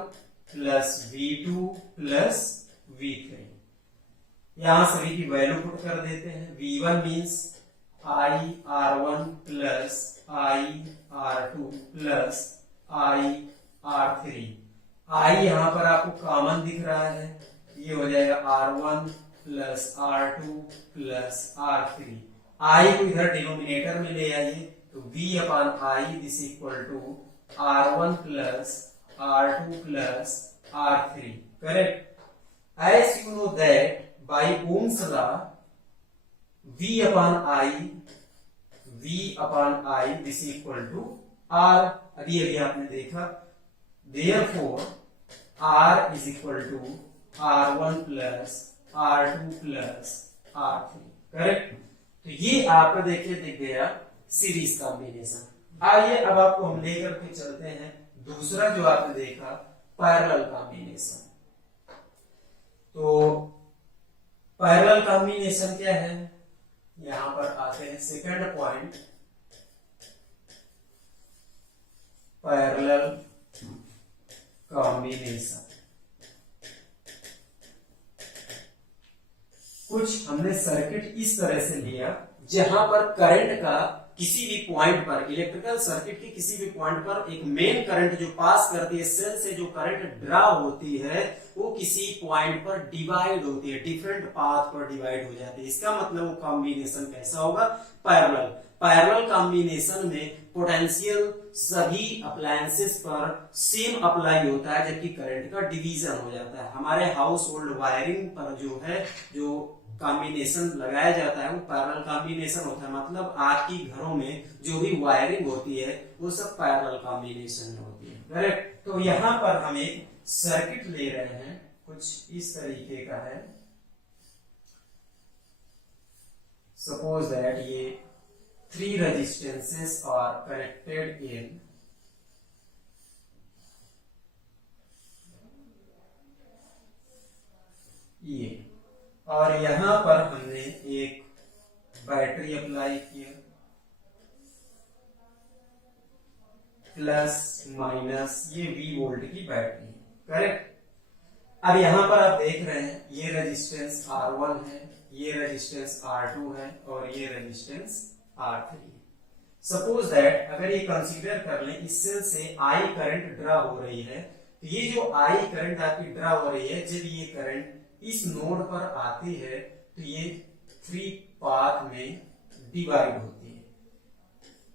plus V2 plus V3। यहां सभी की वैल्यू पुट कर देते हैं। V1 means I R1 plus I R2 plus I R3। I यहां पर आपको कॉमन दिख रहा है, ये हो जाएगा R1 plus R2 plus R3। I को इधर डिनोमिनेटर में ले आइए तो V upon I this equal to R1 plus R2 plus R3, correct. As you know that by Ohm's law V upon I this equal to R। अभी आपने देखा, therefore R is equal to R1 plus R2 plus R3, correct. तो ये आपका देखिए दिख गया series combination. आइए अब आपको हम लेकर के चलते हैं दूसरा जो आपने देखा पैरेलल कॉम्बिनेशन। तो पैरेलल कॉम्बिनेशन क्या है, यहां पर आते हैं सेकंड पॉइंट, पैरेलल कॉम्बिनेशन। कुछ हमने सर्किट इस तरह से लिया जहां पर करंट का किसी भी पॉइंट पर, इलेक्ट्रिकल सर्किट के किसी भी पॉइंट पर एक मेन करंट जो पास करती है, सेल से जो करंट ड्रा होती है वो किसी पॉइंट पर डिवाइड होती है, डिफरेंट पाथ पर डिवाइड हो जाती है। इसका मतलब वो कॉम्बिनेशन कैसा होगा, पैरेलल। पैरेलल कॉम्बिनेशन में पोटेंशियल सभी अप्लायंसेस पर सेम अप्लाई होता है, जबकि करंट का डिवीजन हो जाता है। हमारे हाउस होल्ड वायरिंग पर जो है जो कॉम्बिनेशन लगाया जाता है वो पैरेलल कॉम्बिनेशन होता है। मतलब आपकी घरों में जो भी वायरिंग होती है वो सब पैरेलल कॉम्बिनेशन में होती है, करेक्ट। तो यहाँ पर हम एक सर्किट ले रहे हैं, कुछ इस तरीके का है। सपोज दैट ये 3 रेजिस्टेंसेस आर कनेक्टेड इन ये, और यहां पर हमने एक बैटरी अप्लाई किया, प्लस माइनस, ये V वोल्ट की बैटरी है, करेक्ट। अब यहाँ पर आप देख रहे हैं ये रेजिस्टेंस R1 है, ये रेजिस्टेंस R2 है और ये रेजिस्टेंस R3 है। सपोज दैट अगर ये कंसीडर कर लें इस सेल से I करंट ड्रा हो रही है, तो ये जो I करंट आपकी ड्रा हो रही है, जब ये करंट इस नोड पर आती है तो ये 3 पाथ में डिवाइड होती है।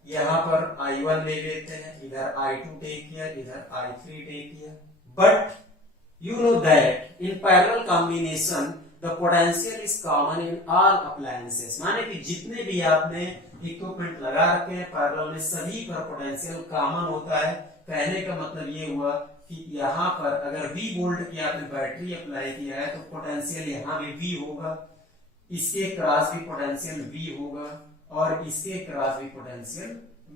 यहाँ पर I1 ले लेते हैं, इधर I2 टेक किया, इधर I3 टेक किया। But you know that in parallel combination the potential is common in all appliances, माने कि जितने भी आपने इक्विपमेंट लगा रखे हैं पैरेलल में सभी पर पोटेंशियल कॉमन होता है। कहने का मतलब ये हुआ कि यहाँ पर अगर V वोल्ट की आपने बैटरी अप्लाई किया है तो पोटेंशियल यहाँ भी V होगा, इसके क्रॉस भी पोटेंशियल V होगा और इसके क्रॉस भी पोटेंशियल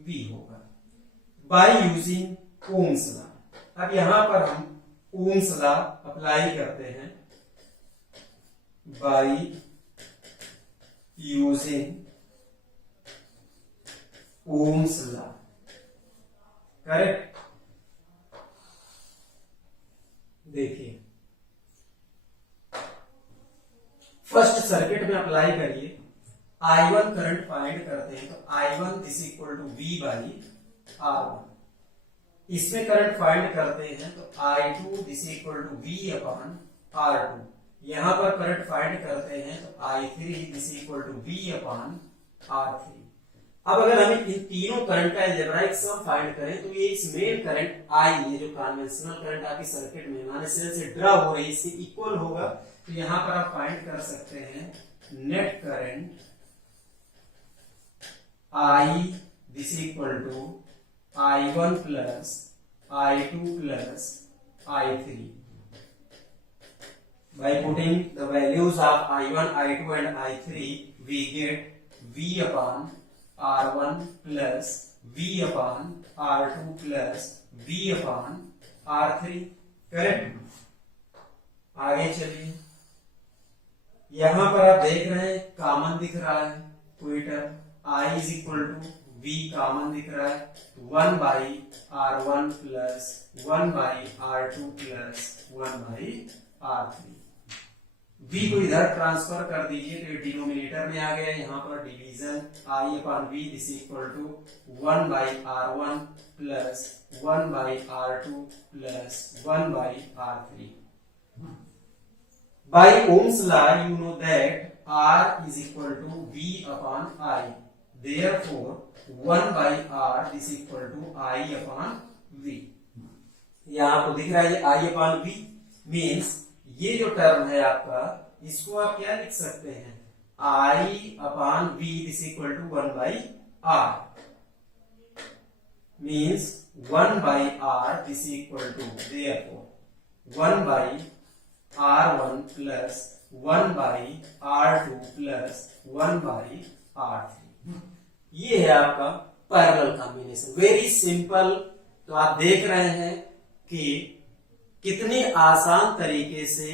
V होगा बाय यूजिंग ओम्स लॉ। अब यहाँ पर हम ओम्स लॉ अप्लाई करते हैं by using Ohm's law, correct. देखिए फर्स्ट सर्किट में अप्लाई करिए, I1 करंट फाइंड करते हैं तो I1 is equal to V by R1। इसमें करंट फाइंड करते हैं तो I2 is equal to V upon R2। यहां पर करंट फाइंड करते हैं तो I3 is equal to V upon R3। अब अगर हम इन तीनों करंट का अलजेब्राइक सम फाइंड करें तो ये इस मेन करंट I, ये जो कन्वेंशनल करंट आपकी सर्किट में माने सेल से ड्रा हो रही है, इसके इक्वल होगा। तो यहां पर आप फाइंड कर सकते हैं net current I this equal to I1 plus I2 plus I3। By putting the values of I1, I2 and I3, we get V upon R1 plus V upon R2 plus V upon R3, correct. आगे चलिए, यहां पर आप देख रहे हैं common दिख रहा है कोई term, I is equal to V common दिख रहा है, 1 by R1 plus 1 by R2 plus 1 by R3। V को इधर ट्रांसफर कर दीजिए तो ये डिनोमिनेटर में आ गया, यहाँ पर division I upon V this equal to 1 by R1 plus 1 by R2 plus 1 by R3। By Ohm's law, you know that R is equal to V upon I. Therefore, 1 by R is equal to I upon V. यहाँ आपको दिख रहा है ये I upon V means ये जो term है आपका, इसको आप क्या लिख सकते हैं, I upon V is equal to 1 by R means 1 by R is equal to, therefore 1 by R1 plus 1 by R2 plus 1 by R3। ये है आपका पैरेलल कॉम्बिनेशन, वेरी सिंपल। तो आप देख रहे हैं कि कितनी आसान तरीके से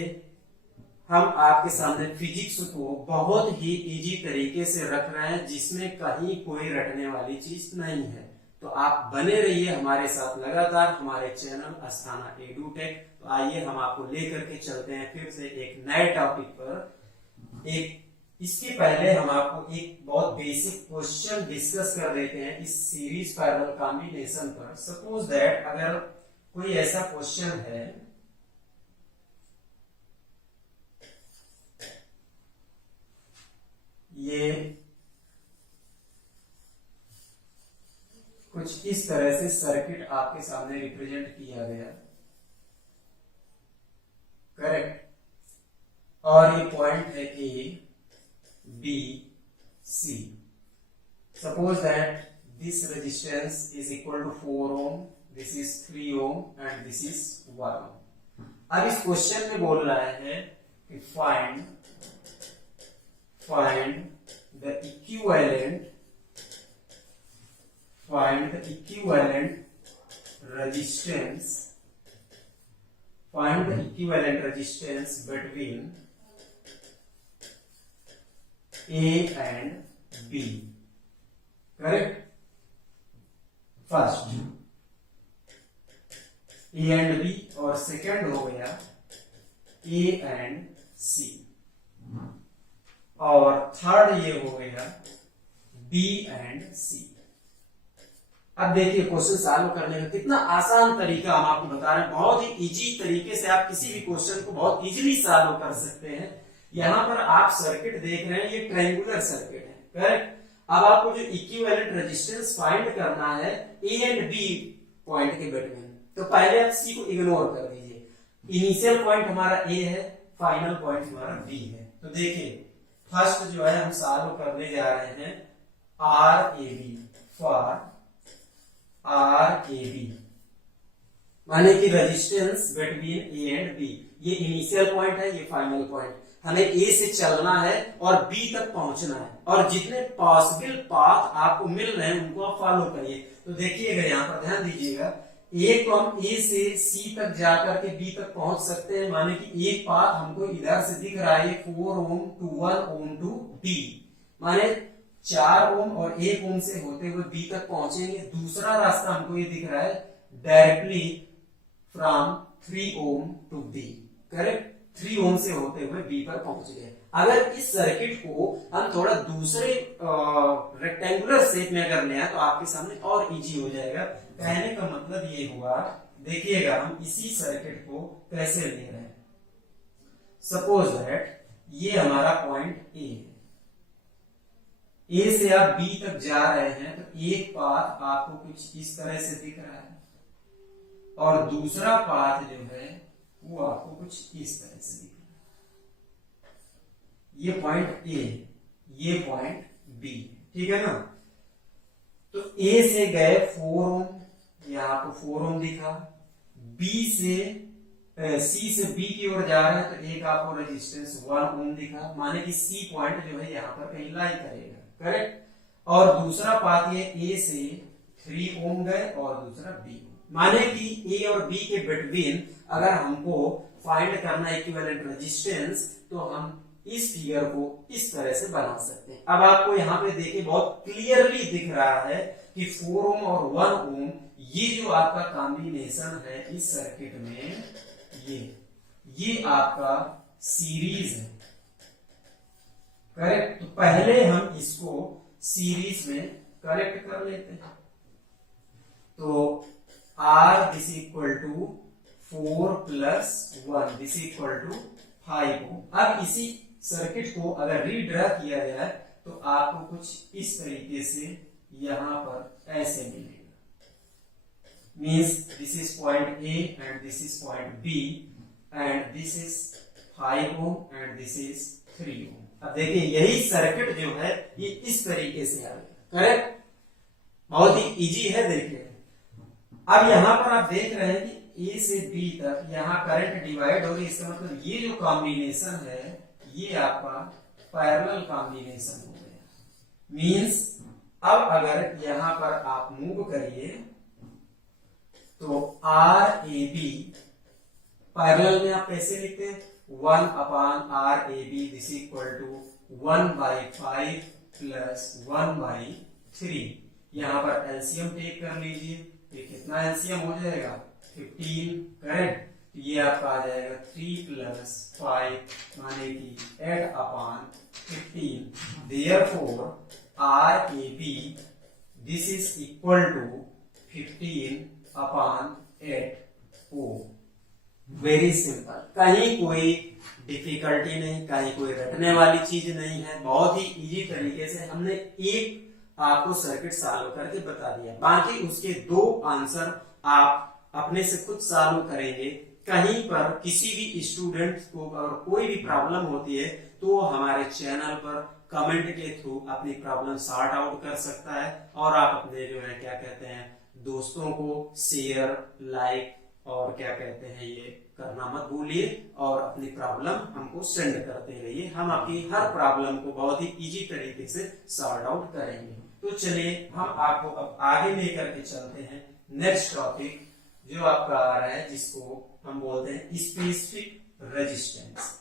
हम आपके सामने फिजिक्स को बहुत ही इजी तरीके से रख रहे हैं, जिसमें कहीं कोई रटने वाली चीज नहीं है। तो आप बने रहिए हमारे साथ लगातार हमारे चैनल अस्थाना एडुटेक। तो आइए हम आपको लेकर के चलते हैं फिर से एक नए टॉपिक पर। इसके पहले हम आपको एक बहुत बेसिक क्वेश्चन डिस्कस कर देते हैं इस सीरीज पैरेलल कॉम्बिनेशन पर। सपोज दैट अगर कोई ऐसा क्वेश्चन है, ये कुछ इस तरह से सर्किट आपके सामने रिप्रेजेंट किया गया, करेक्ट, और ये पॉइंट है A B C। Suppose that this resistance is equal to 4 ohm, this is 3 ohm and this is 1 ohm। अब इस क्वेश्चन में बोल रहा है कि find the equivalent resistance, find the equivalent resistance between A and B, correct। First A and B और second हो गया ए एंड सी, और थर्ड ये हो गया बी एंड सी। अब देखिए क्वेश्चन सॉल्व करने का कितना आसान तरीका हम आपको बता रहे हैं, बहुत ही इजी तरीके से आप किसी भी क्वेश्चन को बहुत इजीली सॉल्व कर सकते हैं। यहाँ पर आप सर्किट देख रहे हैं, ये ट्रायंगुलर सर्किट है, करेक्ट। अब आपको जो इक्विवेलेंट रेजिस्टेंस फाइंड करना है ए एंड बी पॉइंट के बिटवीन, तो पहले आप सी को इग्नोर कर दीजिए। इनिशियल पॉइंट हमारा ए है, फाइनल पॉइंट हमारा बी है। तो देखिए फर्स्ट जो है हम सॉल्व करने जा रहे हैं R A B, for R A B माने कि resistance between A and B. ये इनिशियल पॉइंट है, ये फाइनल पॉइंट। हमें ए से चलना है और बी तक पहुंचना है, और जितने पॉसिबल पाथ आपको मिल रहे हैं उनको आप फॉलो करिए। तो देखिएगा यहाँ पर ध्यान दीजिएगा, एक तो हम ए से सी तक जाकर के बी तक पहुंच सकते हैं, माने कि एक पाथ हमको इधर से दिख रहा है 4 ओम टू 1 ओम टू बी, माने 4 ओम और 1 ओम से होते हुए बी तक पहुंचेंगे। दूसरा रास्ता हमको ये दिख रहा है directly from 3 ohm to B, correct. 3 ohm से होते हुए बी पर पहुंच गए। अगर इस सर्किट को हम थोड़ा दूसरे रेक्टेंगुलर शेप में अगर ले आए तो आपके सामने और इजी हो जाएगा। कहने का मतलब ये हुआ, देखिएगा हम इसी सर्किट को कैसे ले रहे हैं। सपोज दैट ये हमारा पॉइंट ए है, ए से आप बी तक जा रहे हैं, तो एक पाथ आपको कुछ इस तरह से दिख रहा है, और दूसरा पाथ जो है वो आपको कुछ इस तरह से दिख रहा है। ये पॉइंट ए, ये पॉइंट बी, ठीक है ना। तो ए से गए 4 ओम, यहां आपको 4 ओम दिखा। बी से सी से बी की ओर जा रहे हैं, तो एक आपको रेजिस्टेंस 1 ओम दिखा, माने कि सी पॉइंट जो है यहाँ पर कहीं लाई करेगा, करेक्ट। और दूसरा पाथ ये ए से 3 ओम गए और दूसरा बी, माने कि ए और बी के बिटवीन अगर हमको फाइंड करना है इक्विवेलेंट रेजिस्टेंस, तो हम इस फिगर को इस तरह से बना सकते हैं। अब आपको यहाँ पे देखिए बहुत क्लियरली दिख रहा है कि 4 ओम और 1 ओम ये जो आपका कॉम्बिनेशन है इस सर्किट में, ये आपका सीरीज है, करेक्ट। तो पहले हम इसको सीरीज में कनेक्ट कर लेते हैं। तो R this equal to 4 plus 1 this equal to 5 ohm. अब इसी सर्किट को अगर रीड्रा किया जाए तो आपको कुछ इस तरीके से यहां पर ऐसे मिलेगा, means this is point A and this is point B and this is 5 ohm and this is 3 ohm. अब देखिए यही सर्किट जो है ये इस तरीके से आ गया, करेक्ट। बहुत ही इजी है, देखिए। अब यहां पर आप देख रहे हैं कि ए से बी तक यहाँ करंट डिवाइड हो रही है, इसका मतलब ये जो कॉम्बिनेशन है ये आपका पैरेलल कॉम्बिनेशन हो गया। मींस अब अगर यहां पर आप मूव करिए तो आर ए बी पैरेलल में आप कैसे लिखते हैं, 1 upon R A B this equal to 1/5 plus 1/3। यहां पर एलसीएम टेक कर लीजिए, ये कितना एलसीएम हो जाएगा 15, करेक्ट। ये आपका आ जाएगा 3 प्लस 5 माने कि 8 upon 15। Therefore R A B this is equal to 15 upon 8 ohm. Very simple, कहीं कोई डिफिकल्टी नहीं, कहीं कोई रटने वाली चीज नहीं है। बहुत ही इजी तरीके से हमने एक आपको सर्किट सॉल्व करके बता दिया। बाकी उसके 2 आंसर आप अपने से खुद सॉल्व करेंगे। कहीं पर किसी भी स्टूडेंट को अगर कोई भी प्रॉब्लम होती है तो वो हमारे चैनल पर कमेंट के थ्रू अपनी प्रॉब्लम सॉर्ट आउट कर सकता है, और आप अपने जो है क्या कहते हैं दोस्तों को शेयर, लाइक और क्या कहते हैं ये करना मत भूलिए, और अपनी प्रॉब्लम हमको सेंड करते रहिए। हम आपकी हर प्रॉब्लम को बहुत ही इजी तरीके से सॉर्ट आउट करेंगे। तो चलिए हम आपको अब आगे लेकर के चलते हैं नेक्स्ट टॉपिक जो आपका आ रहा है, जिसको हम बोलते हैं स्पेसिफिक रेजिस्टेंस।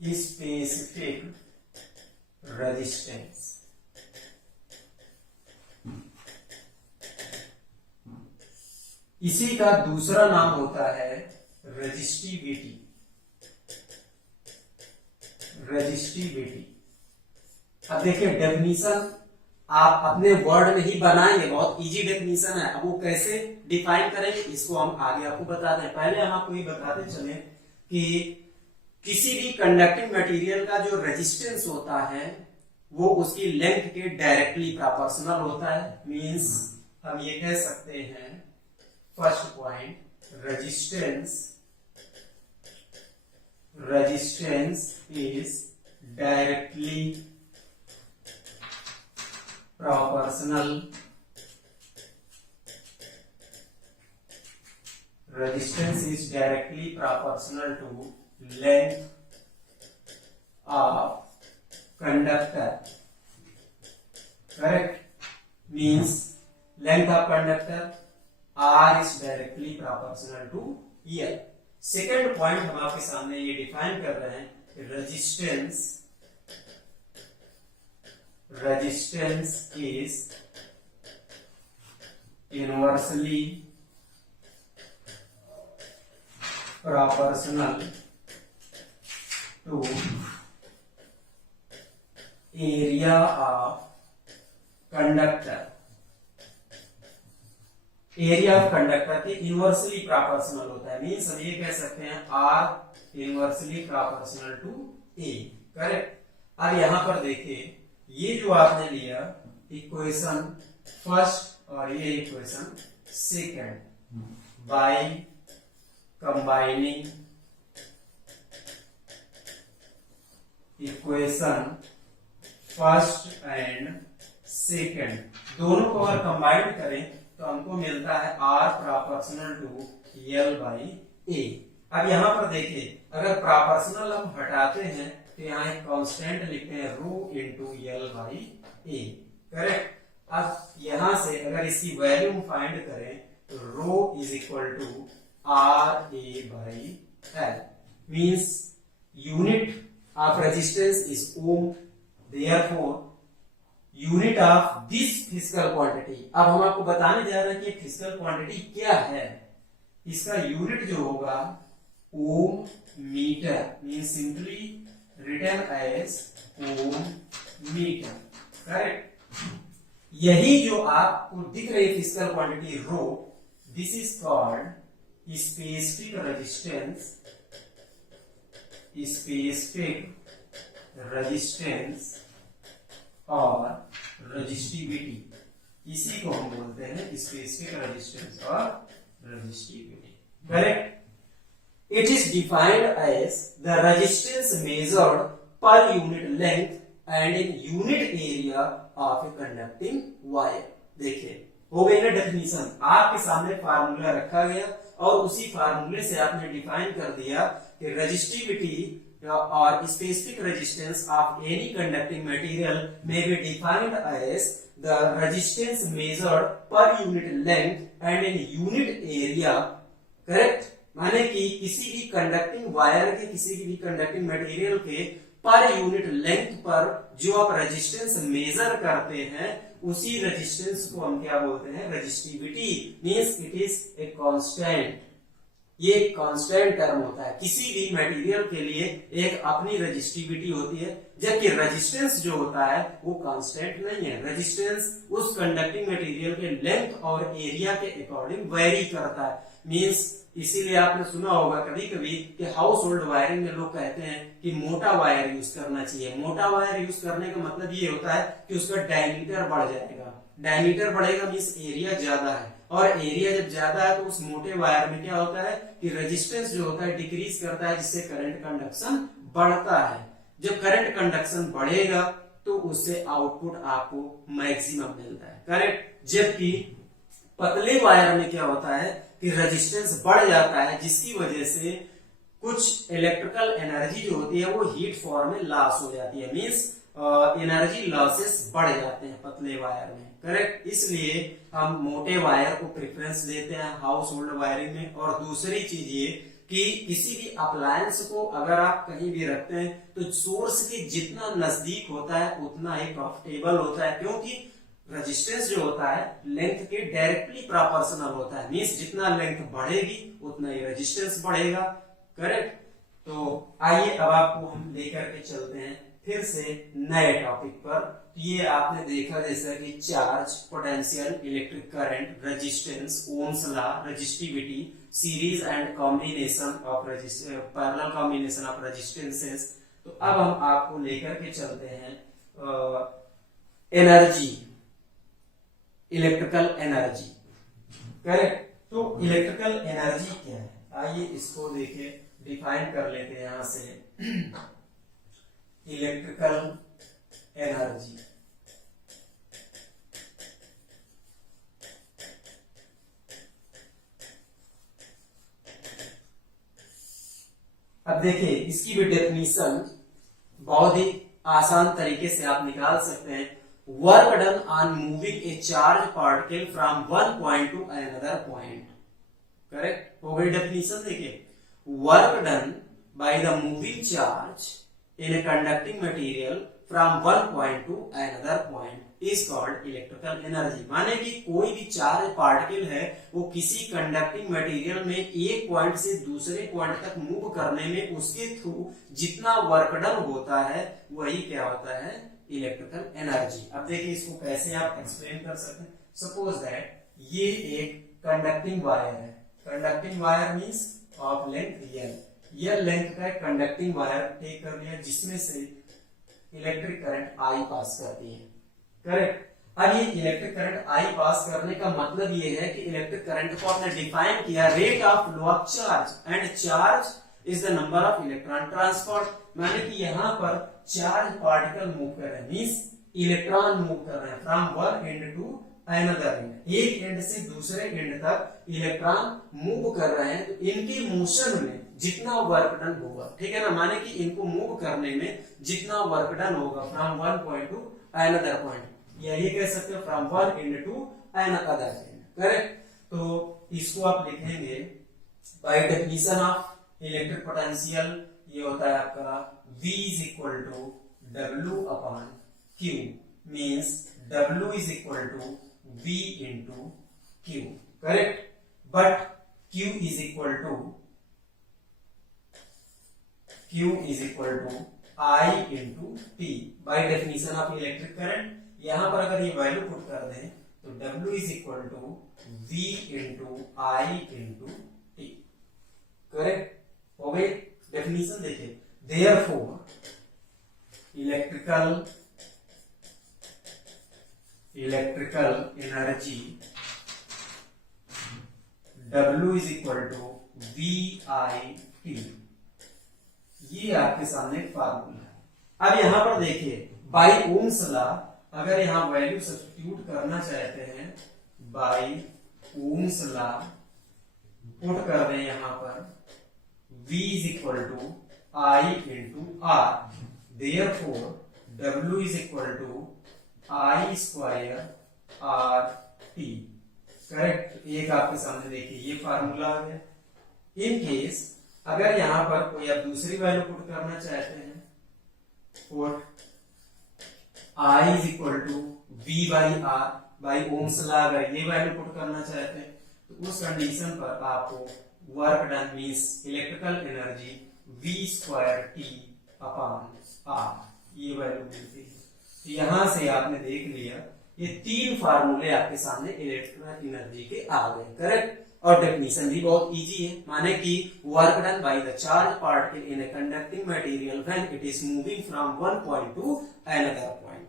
स्पेसिफिक रेजिस्टेंस इसी का दूसरा नाम होता है रजिस्टिविटी। रजिस्टिविटी। अब देखिए डेफिनेशन आप अपने वर्ड में ही बनाएंगे, बहुत इजी डेफिनेशन है। अब वो कैसे डिफाइन करेंगे इसको हम आगे आपको बताते हैं। पहले हम आपको ये बताते चले कि किसी भी कंडक्टिंग मटेरियल का जो रेजिस्टेंस होता है वो उसकी लेंथ के डायरेक्टली प्रोपोर्शनल होता है। मींस हम ये कह सकते हैं first point, resistance is directly proportional, resistance is directly proportional to length of conductor. Correct? Means length of conductor R is directly proportional to L. Second point हम आपके सामने ये डिफाइन कर रहे हैं, resistance is inversely proportional to area of conductor। Area of conductor के inversely proportional होता है। मींस हम ये कह सकते हैं R inversely proportional to A। Correct? अब यहां पर देखिए ये जो आपने लिया इक्वेशन फर्स्ट और ये equation second, by combining equation first and second, दोनों को अगर कंबाइन करें तो हमको मिलता है R proportional to L by A। अब यहां पर देखिए अगर प्रोपोर्शनल हम हटाते हैं तो यहाँ एक कांस्टेंट लिखते हैं rho into L by A। Correct? अब यहां से अगर इसकी वैल्यू हम फाइंड करें तो rho is equal to RA by L। Means unit of resistance is ohm, therefore unit of this physical quantity. अब हम आपको बताने जा रहे हैं कि फिजिकल क्वांटिटी क्या है। इसका यूनिट जो होगा ohm metre, means simply written as ohm metre. Correct? यही जो आपको दिख रही physical quantity rho, this is called specific resistance, और रजिस्टिविटी। इसी को हम बोलते हैं स्पेसिफिक रेजिस्टेंस और resistivity. Correct? It is defined as the resistance measured per unit length and in unit area of a conducting wire। देखिए हो गई ना डेफिनेशन, आपके सामने फार्मूला रखा गया और उसी फार्मूले से आपने डिफाइन कर दिया कि रेजिस्टिविटी और specific resistance of any conducting material may be defined as the resistance measured per unit length and in unit area। Correct? माने कि किसी भी कंडक्टिंग वायर के, किसी भी कंडक्टिंग मटेरियल के पर यूनिट लेंथ पर जो आप रेजिस्टेंस मेजर करते हैं उसी रेजिस्टेंस को हम क्या बोलते हैं, resistivity. Means it is a constant. ये एक कांस्टेंट टर्म होता है। किसी भी मटेरियल के लिए एक अपनी रेजिस्टिविटी होती है, जबकि रेजिस्टेंस जो होता है वो कांस्टेंट नहीं है। रेजिस्टेंस उस कंडक्टिंग मटेरियल के लेंथ और एरिया के अकॉर्डिंग वेरी करता है। मींस इसीलिए आपने सुना होगा कभी कभी कि हाउस होल्ड वायरिंग में लोग कहते हैं कि मोटा वायर यूज करना चाहिए। मोटा वायर यूज करने का मतलब ये होता है कि उसका डायमीटर बढ़ जाएगा। डायमीटर बढ़ेगा मींस एरिया ज्यादा है, और एरिया जब ज्यादा है तो उस मोटे वायर में क्या होता है कि रेजिस्टेंस जो होता है डिक्रीज करता है, जिससे करंट कंडक्शन बढ़ता है। जब करंट कंडक्शन बढ़ेगा तो उससे आउटपुट आपको मैक्सिमम मिलता है। करेक्ट? जबकि पतले वायर में क्या होता है कि रेजिस्टेंस बढ़ जाता है, जिसकी वजह से कुछ इलेक्ट्रिकल एनर्जी जो होती है वो हीट फॉर्म में लॉस हो जाती है। मींस एनर्जी लॉसेस बढ़ जाते हैं पतले वायर में। करेक्ट? इसलिए हम मोटे वायर को प्रेफरेंस देते हैं हाउस होल्ड वायरिंग में। और दूसरी चीज ये कि किसी भी अप्लायंस को अगर आप कहीं भी रखते हैं तो सोर्स के जितना नजदीक होता है उतना ही प्रॉफिटेबल होता है, क्योंकि रेजिस्टेंस जो होता है लेंथ के डायरेक्टली प्रोपोर्शनल होता है, मींस जितना लेंथ बढ़ेगी उतना ही रेजिस्टेंस बढ़ेगा। करेक्ट। तो आइए अब आपको हम लेकर के चलते हैं फिर से नए टॉपिक पर। ये आपने देखा जैसा कि charge, potential, electric current, resistance, Ohm's law, resistivity, series and combination of parallel combination of resistances. तो अब हम आपको लेकर के चलते हैं एनर्जी, इलेक्ट्रिकल एनर्जी। करेक्ट। तो इलेक्ट्रिकल एनर्जी क्या है, आइए इसको देखिए, डिफाइन कर लेते हैं यहां से। इलेक्ट्रिकल एनर्जी अब देखिए इसकी भी डेफिनेशन बहुत ही आसान तरीके से आप निकाल सकते हैं। Work done on moving A charge particle from one point to another point. Correct हो गई डेफिनेशन। देखिए work done by the moving charge in a conducting material from one point to another point is called electrical energy। माने कि कोई भी charge particle है वो किसी कंडक्टिंग मटेरियल में एक पॉइंट से दूसरे पॉइंट तक मूव करने में उसके थ्रू जितना वर्क डन होता है वही क्या होता है, इलेक्ट्रिकल एनर्जी। अब देखिए इसको कैसे आप एक्सप्लेन कर सकते हैं। सपोज दैट ये एक कंडक्टिंग वायर है। Conducting wire means of length L. यह लेंथ का कंडक्टिंग वायर टेक कर लिया जिसमें से इलेक्ट्रिक करंट आई पास करती है। करेक्ट। अब ये इलेक्ट्रिक करंट आई पास करने का मतलब ये है कि इलेक्ट्रिक करंट को आपने डिफाइन किया rate of flow of charge and charge is the number of electron transport. माने कि यहाँ पर चार्ज पार्टिकल मूव कर रहे हैं, मींस इलेक्ट्रॉन मूव कर रहे हैं from one end to another end. एक एंड से दूसरे एंड तक इलेक्ट्रॉन मूव कर रहे हैं। तो इनके मोशन में जितना वर्क डन होगा, ठीक है ना, माने कि इनको मूव करने में जितना वर्क डन होगा from one point to another point, यही कह सकते हो from one end to another end. Correct. तो इसको आप लिखेंगे by definition of electric potential, ये होता है आपका V is equal to W upon Q, means W is equal to V into Q। Correct. But Q is equal to I into T by definition of electric current. यहां पर अगर ये value put कर दें तो W is equal to V into I into T। Correct हो गई definition. देखिए therefore electrical energy W is equal to VIT। ये आपके सामने एक फार्मूला है। अब यहां पर देखिए बाय ओम्स लॉ, अगर यहां वैल्यू सब्स्टिट्यूट करना चाहते हैं बाय ओम्स लॉ पुट कर दें यहां पर V is equal to I into R, therefore W is equal to I square R T। Correct. एक आपके सामने देखिए ये फार्मूला आ गया। इन केस अगर यहां पर कोई आप दूसरी वैल्यू पुट करना चाहते हैं, put I is equal to V by R by Ohm's law, अगर ये वैल्यू पुट करना चाहते हैं तो उस कंडीशन पर आपको work done means electrical energy V square T upon R ये वैल्यू मिलती है। तो यहां से आपने देख लिया ये तीन फार्मूले आपके सामने इलेक्ट्रिकल एनर्जी के आ गए। करेक्ट। और डेफिनेशन भी बहुत इजी है, माने कि work done by the charge particle in a conducting material when it is moving from one point to another point.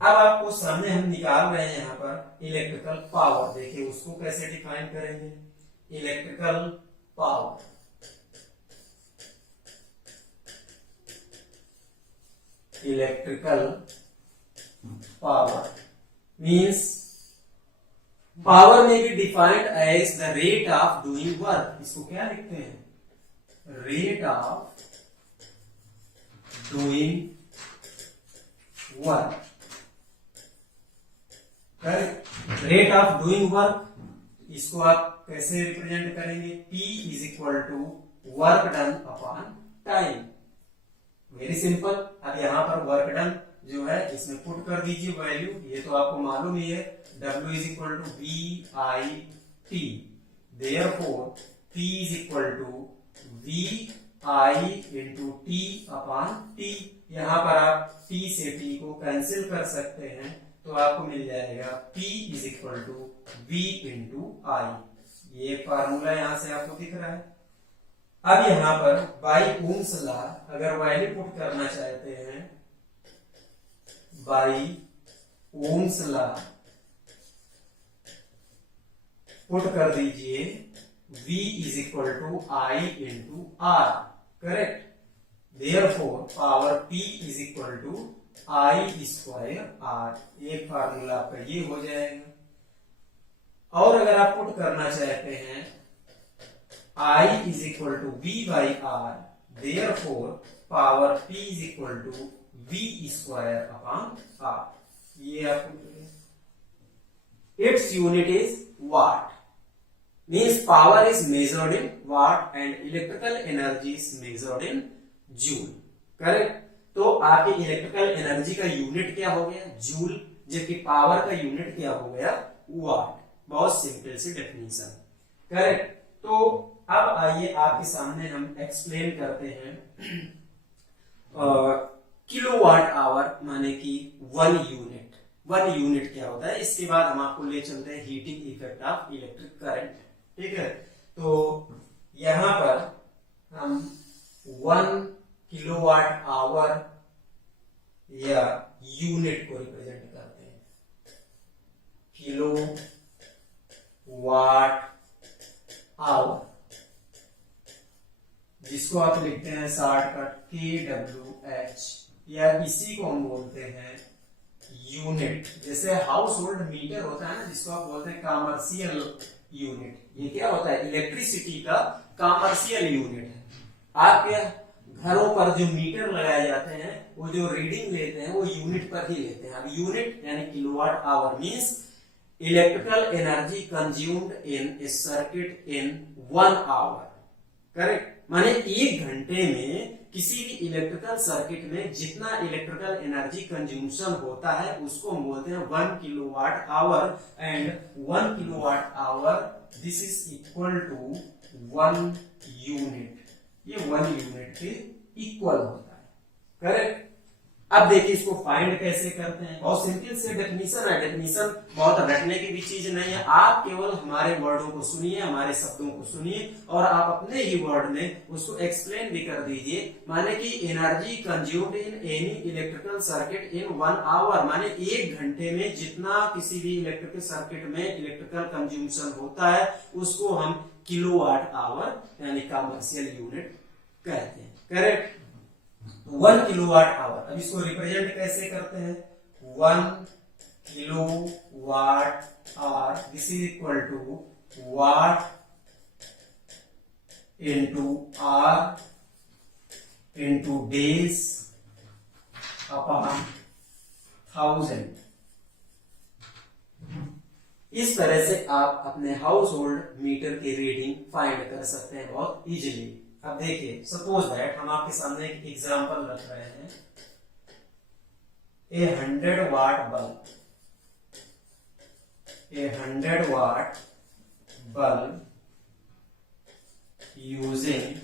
अब आपको सामने हम निकाल रहे हैं यहाँ पर इलेक्ट्रिकल पावर। देखिए उसको कैसे डिफाइन करेंगे। Electrical power, electrical power means power may be defined as the rate of doing work. इसको क्या लिखते हैं, rate of doing work. Rate of doing work इसको आप कैसे रिप्रेजेंट करेंगे, P is equal to work done upon time. Very simple. अब यहां पर वर्क डन जो है इसमें पुट कर दीजिए वैल्यू, ये तो आपको मालूम ही है, W is equal to VIT, therefore P is equal to VI into T upon T। यहाँ पर आप T से T को कैंसिल कर सकते हैं, तो आपको मिल जाएगा P is equal to V into I। ये फार्मूला यहां से आपको दिख रहा है। अब यहाँ पर बाई ओम्स लॉ अगर वैल्यू पुट करना चाहते हैं, बाई ओम्स लॉ पुट कर दीजिए V is equal to I into R, correct. Therefore power P is equal to I square R, एक फार्मूला आपका ये हो जाएगा। और अगर आप पुट करना चाहते हैं I is equal to V by R, therefore power P is equal to V square upon R। ये आपको its unit is watt, means power is measured in watt and electrical energy is measured in joule, correct. तो आपकी electrical energy का unit क्या हो गया, joule, जबकि power का यूनिट क्या हो गया, वाट। बहुत सिंपल सी डेफिनेशन, करेक्ट। तो अब आइए आपके सामने हम एक्सप्लेन करते हैं किलोवाट आवर माने कि 1 यूनिट क्या होता है। इसके बाद हम आपको ले चलते हैं heating effect of electric current, ठीक है। तो यहां पर हम 1 किलोवाट आवर या यूनिट को रिप्रेजेंट करते हैं, किलो वाट आवर, जिसको आप लिखते हैं शॉर्टकट KWH, या इसी को हम बोलते हैं यूनिट। जैसे हाउस होल्ड मीटर होता है ना, जिसको आप बोलते हैं कमर्शियल यूनिट, ये क्या होता है, इलेक्ट्रिसिटी का कमर्शियल यूनिट है। आपके घरों पर जो मीटर लगाए जाते हैं, वो जो रीडिंग लेते हैं वो यूनिट पर ही लेते हैं। अब यूनिट यानी kilowatt hour means electrical energy consumed in a circuit in 1 hour, correct. माने 1 घंटे में किसी भी इलेक्ट्रिकल सर्किट में जितना इलेक्ट्रिकल एनर्जी कंज्यूमशन होता है उसको हम बोलते हैं 1 kilowatt hour, and 1 kilowatt hour this is equal to 1 unit. ये 1 यूनिट के इक्वल होता है, करेक्ट। अब देखिए इसको फाइंड कैसे करते हैं, बहुत सिंपल से डेफिनेशन है। डेफिनेशन बहुत रटने की भी चीज नहीं है, आप केवल हमारे वर्डों को सुनिए, हमारे शब्दों को सुनिए और आप अपने ही वर्ड में उसको एक्सप्लेन भी कर दीजिए। माने कि energy consumed in any electrical circuit in 1 hour, माने 1 घंटे में जितना किसी भी इलेक्ट्रिकल सर्किट में इलेक्ट्रिकल कंज्यूमशन होता है उसको हम किलोवाट आवर यानी कमर्शियल यूनिट कहते हैं, करेक्ट। 1 किलोवाट आवर, अब इसको रिप्रेजेंट कैसे करते हैं, 1 kilowatt hour this is equal to watt into are into days upon 1000। इस तरह से आप अपने हाउस होल्ड मीटर की रीडिंग फाइंड कर सकते हैं बहुत इजीली। अब देखिए सपोज दैट हम आपके सामने एक एग्जांपल रख रहे हैं, a 100 watt bulb, a 100 watt bulb using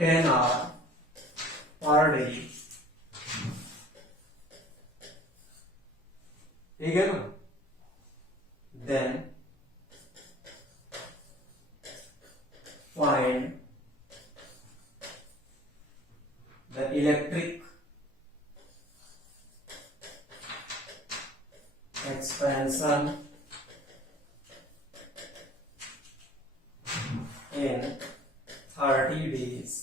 10 hour per day, ठीक है ना। Then find the electric expansion in 30 days।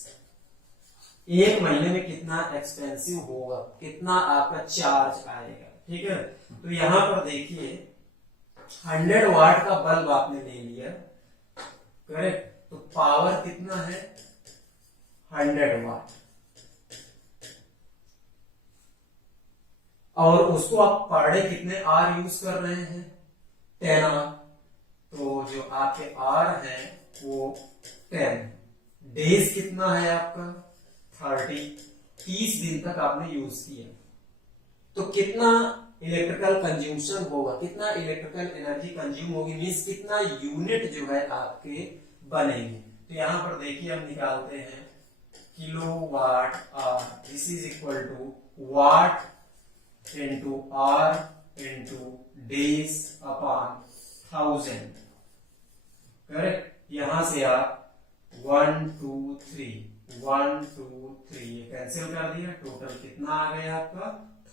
1 महीने में कितना एक्सपेंसिव होगा, कितना आपका चार्ज आएगा, ठीक है। तो यहां पर देखिए 100 वाट का बल्ब आपने ले लिया, करेक्ट। तो पावर कितना है, 100 वाट, और उसको आप पर डे कितने आर यूज कर रहे हैं, 10 आर। तो जो आपके आर है वो 10, डेज कितना है आपका 30 दिन तक आपने यूज किया। तो कितना इलेक्ट्रिकल कंज्यूमशन होगा, कितना इलेक्ट्रिकल एनर्जी कंज्यूम होगी, मींस कितना यूनिट जो है आपके बनेंगे। तो यहां पर देखिए हम निकालते हैं kilowatt hour, this is equal to watt into are into days upon 1000। Correct, यहां से आप 1 2 3 1 2 3 ये कैंसिल कर दिया, टोटल कितना आ गया आपका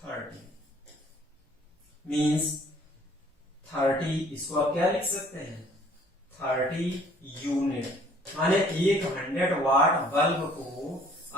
30। मीन्स 30, इसको आप क्या लिख सकते हैं 30 यूनिट, माने एक 100 वाट बल्ब को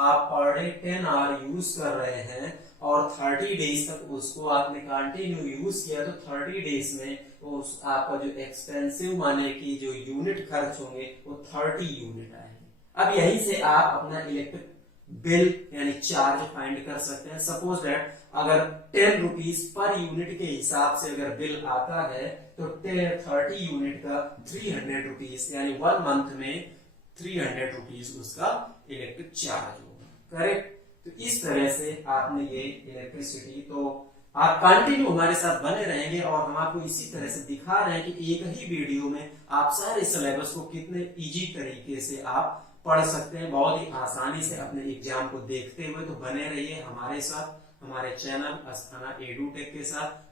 आप पर डे 10 आवर यूज कर रहे हैं और 30 डेज तक उसको आपने कंटिन्यू यूज किया, तो 30 डेज में उस आपका जो एक्सपेंसिव माने कि जो यूनिट खर्च होंगे वो 30 यूनिट आएंगे। अब यहीं से आप अपना इलेक्ट्रिक बिल यानी चार्ज फाइंड कर सकते हैं। सपोज दैट अगर 10 रुपीज पर यूनिट के हिसाब से अगर बिल आता है तो 30 यूनिट का 300 रुपीज यानी 1 मंथ में 300 रुपीज उसका इलेक्ट्रिक चार्ज होगा। करेक्ट, तो इस तरह से आपने ये इलेक्ट्रिसिटी, तो आप कंटिन्यू हमारे साथ बने रहेंगे और हम आपको इसी तरह से दिखा रहे हैं कि एक ही वीडियो में आप सारे सिलेबस को कितने इजी तरीके से आप पढ़ सकते हैं, बहुत ही आसानी से अपने एग्जाम को देखते हुए। तो बने रहिए हमारे साथ, हमारे चैनल अस्थाना एडुटेक के साथ।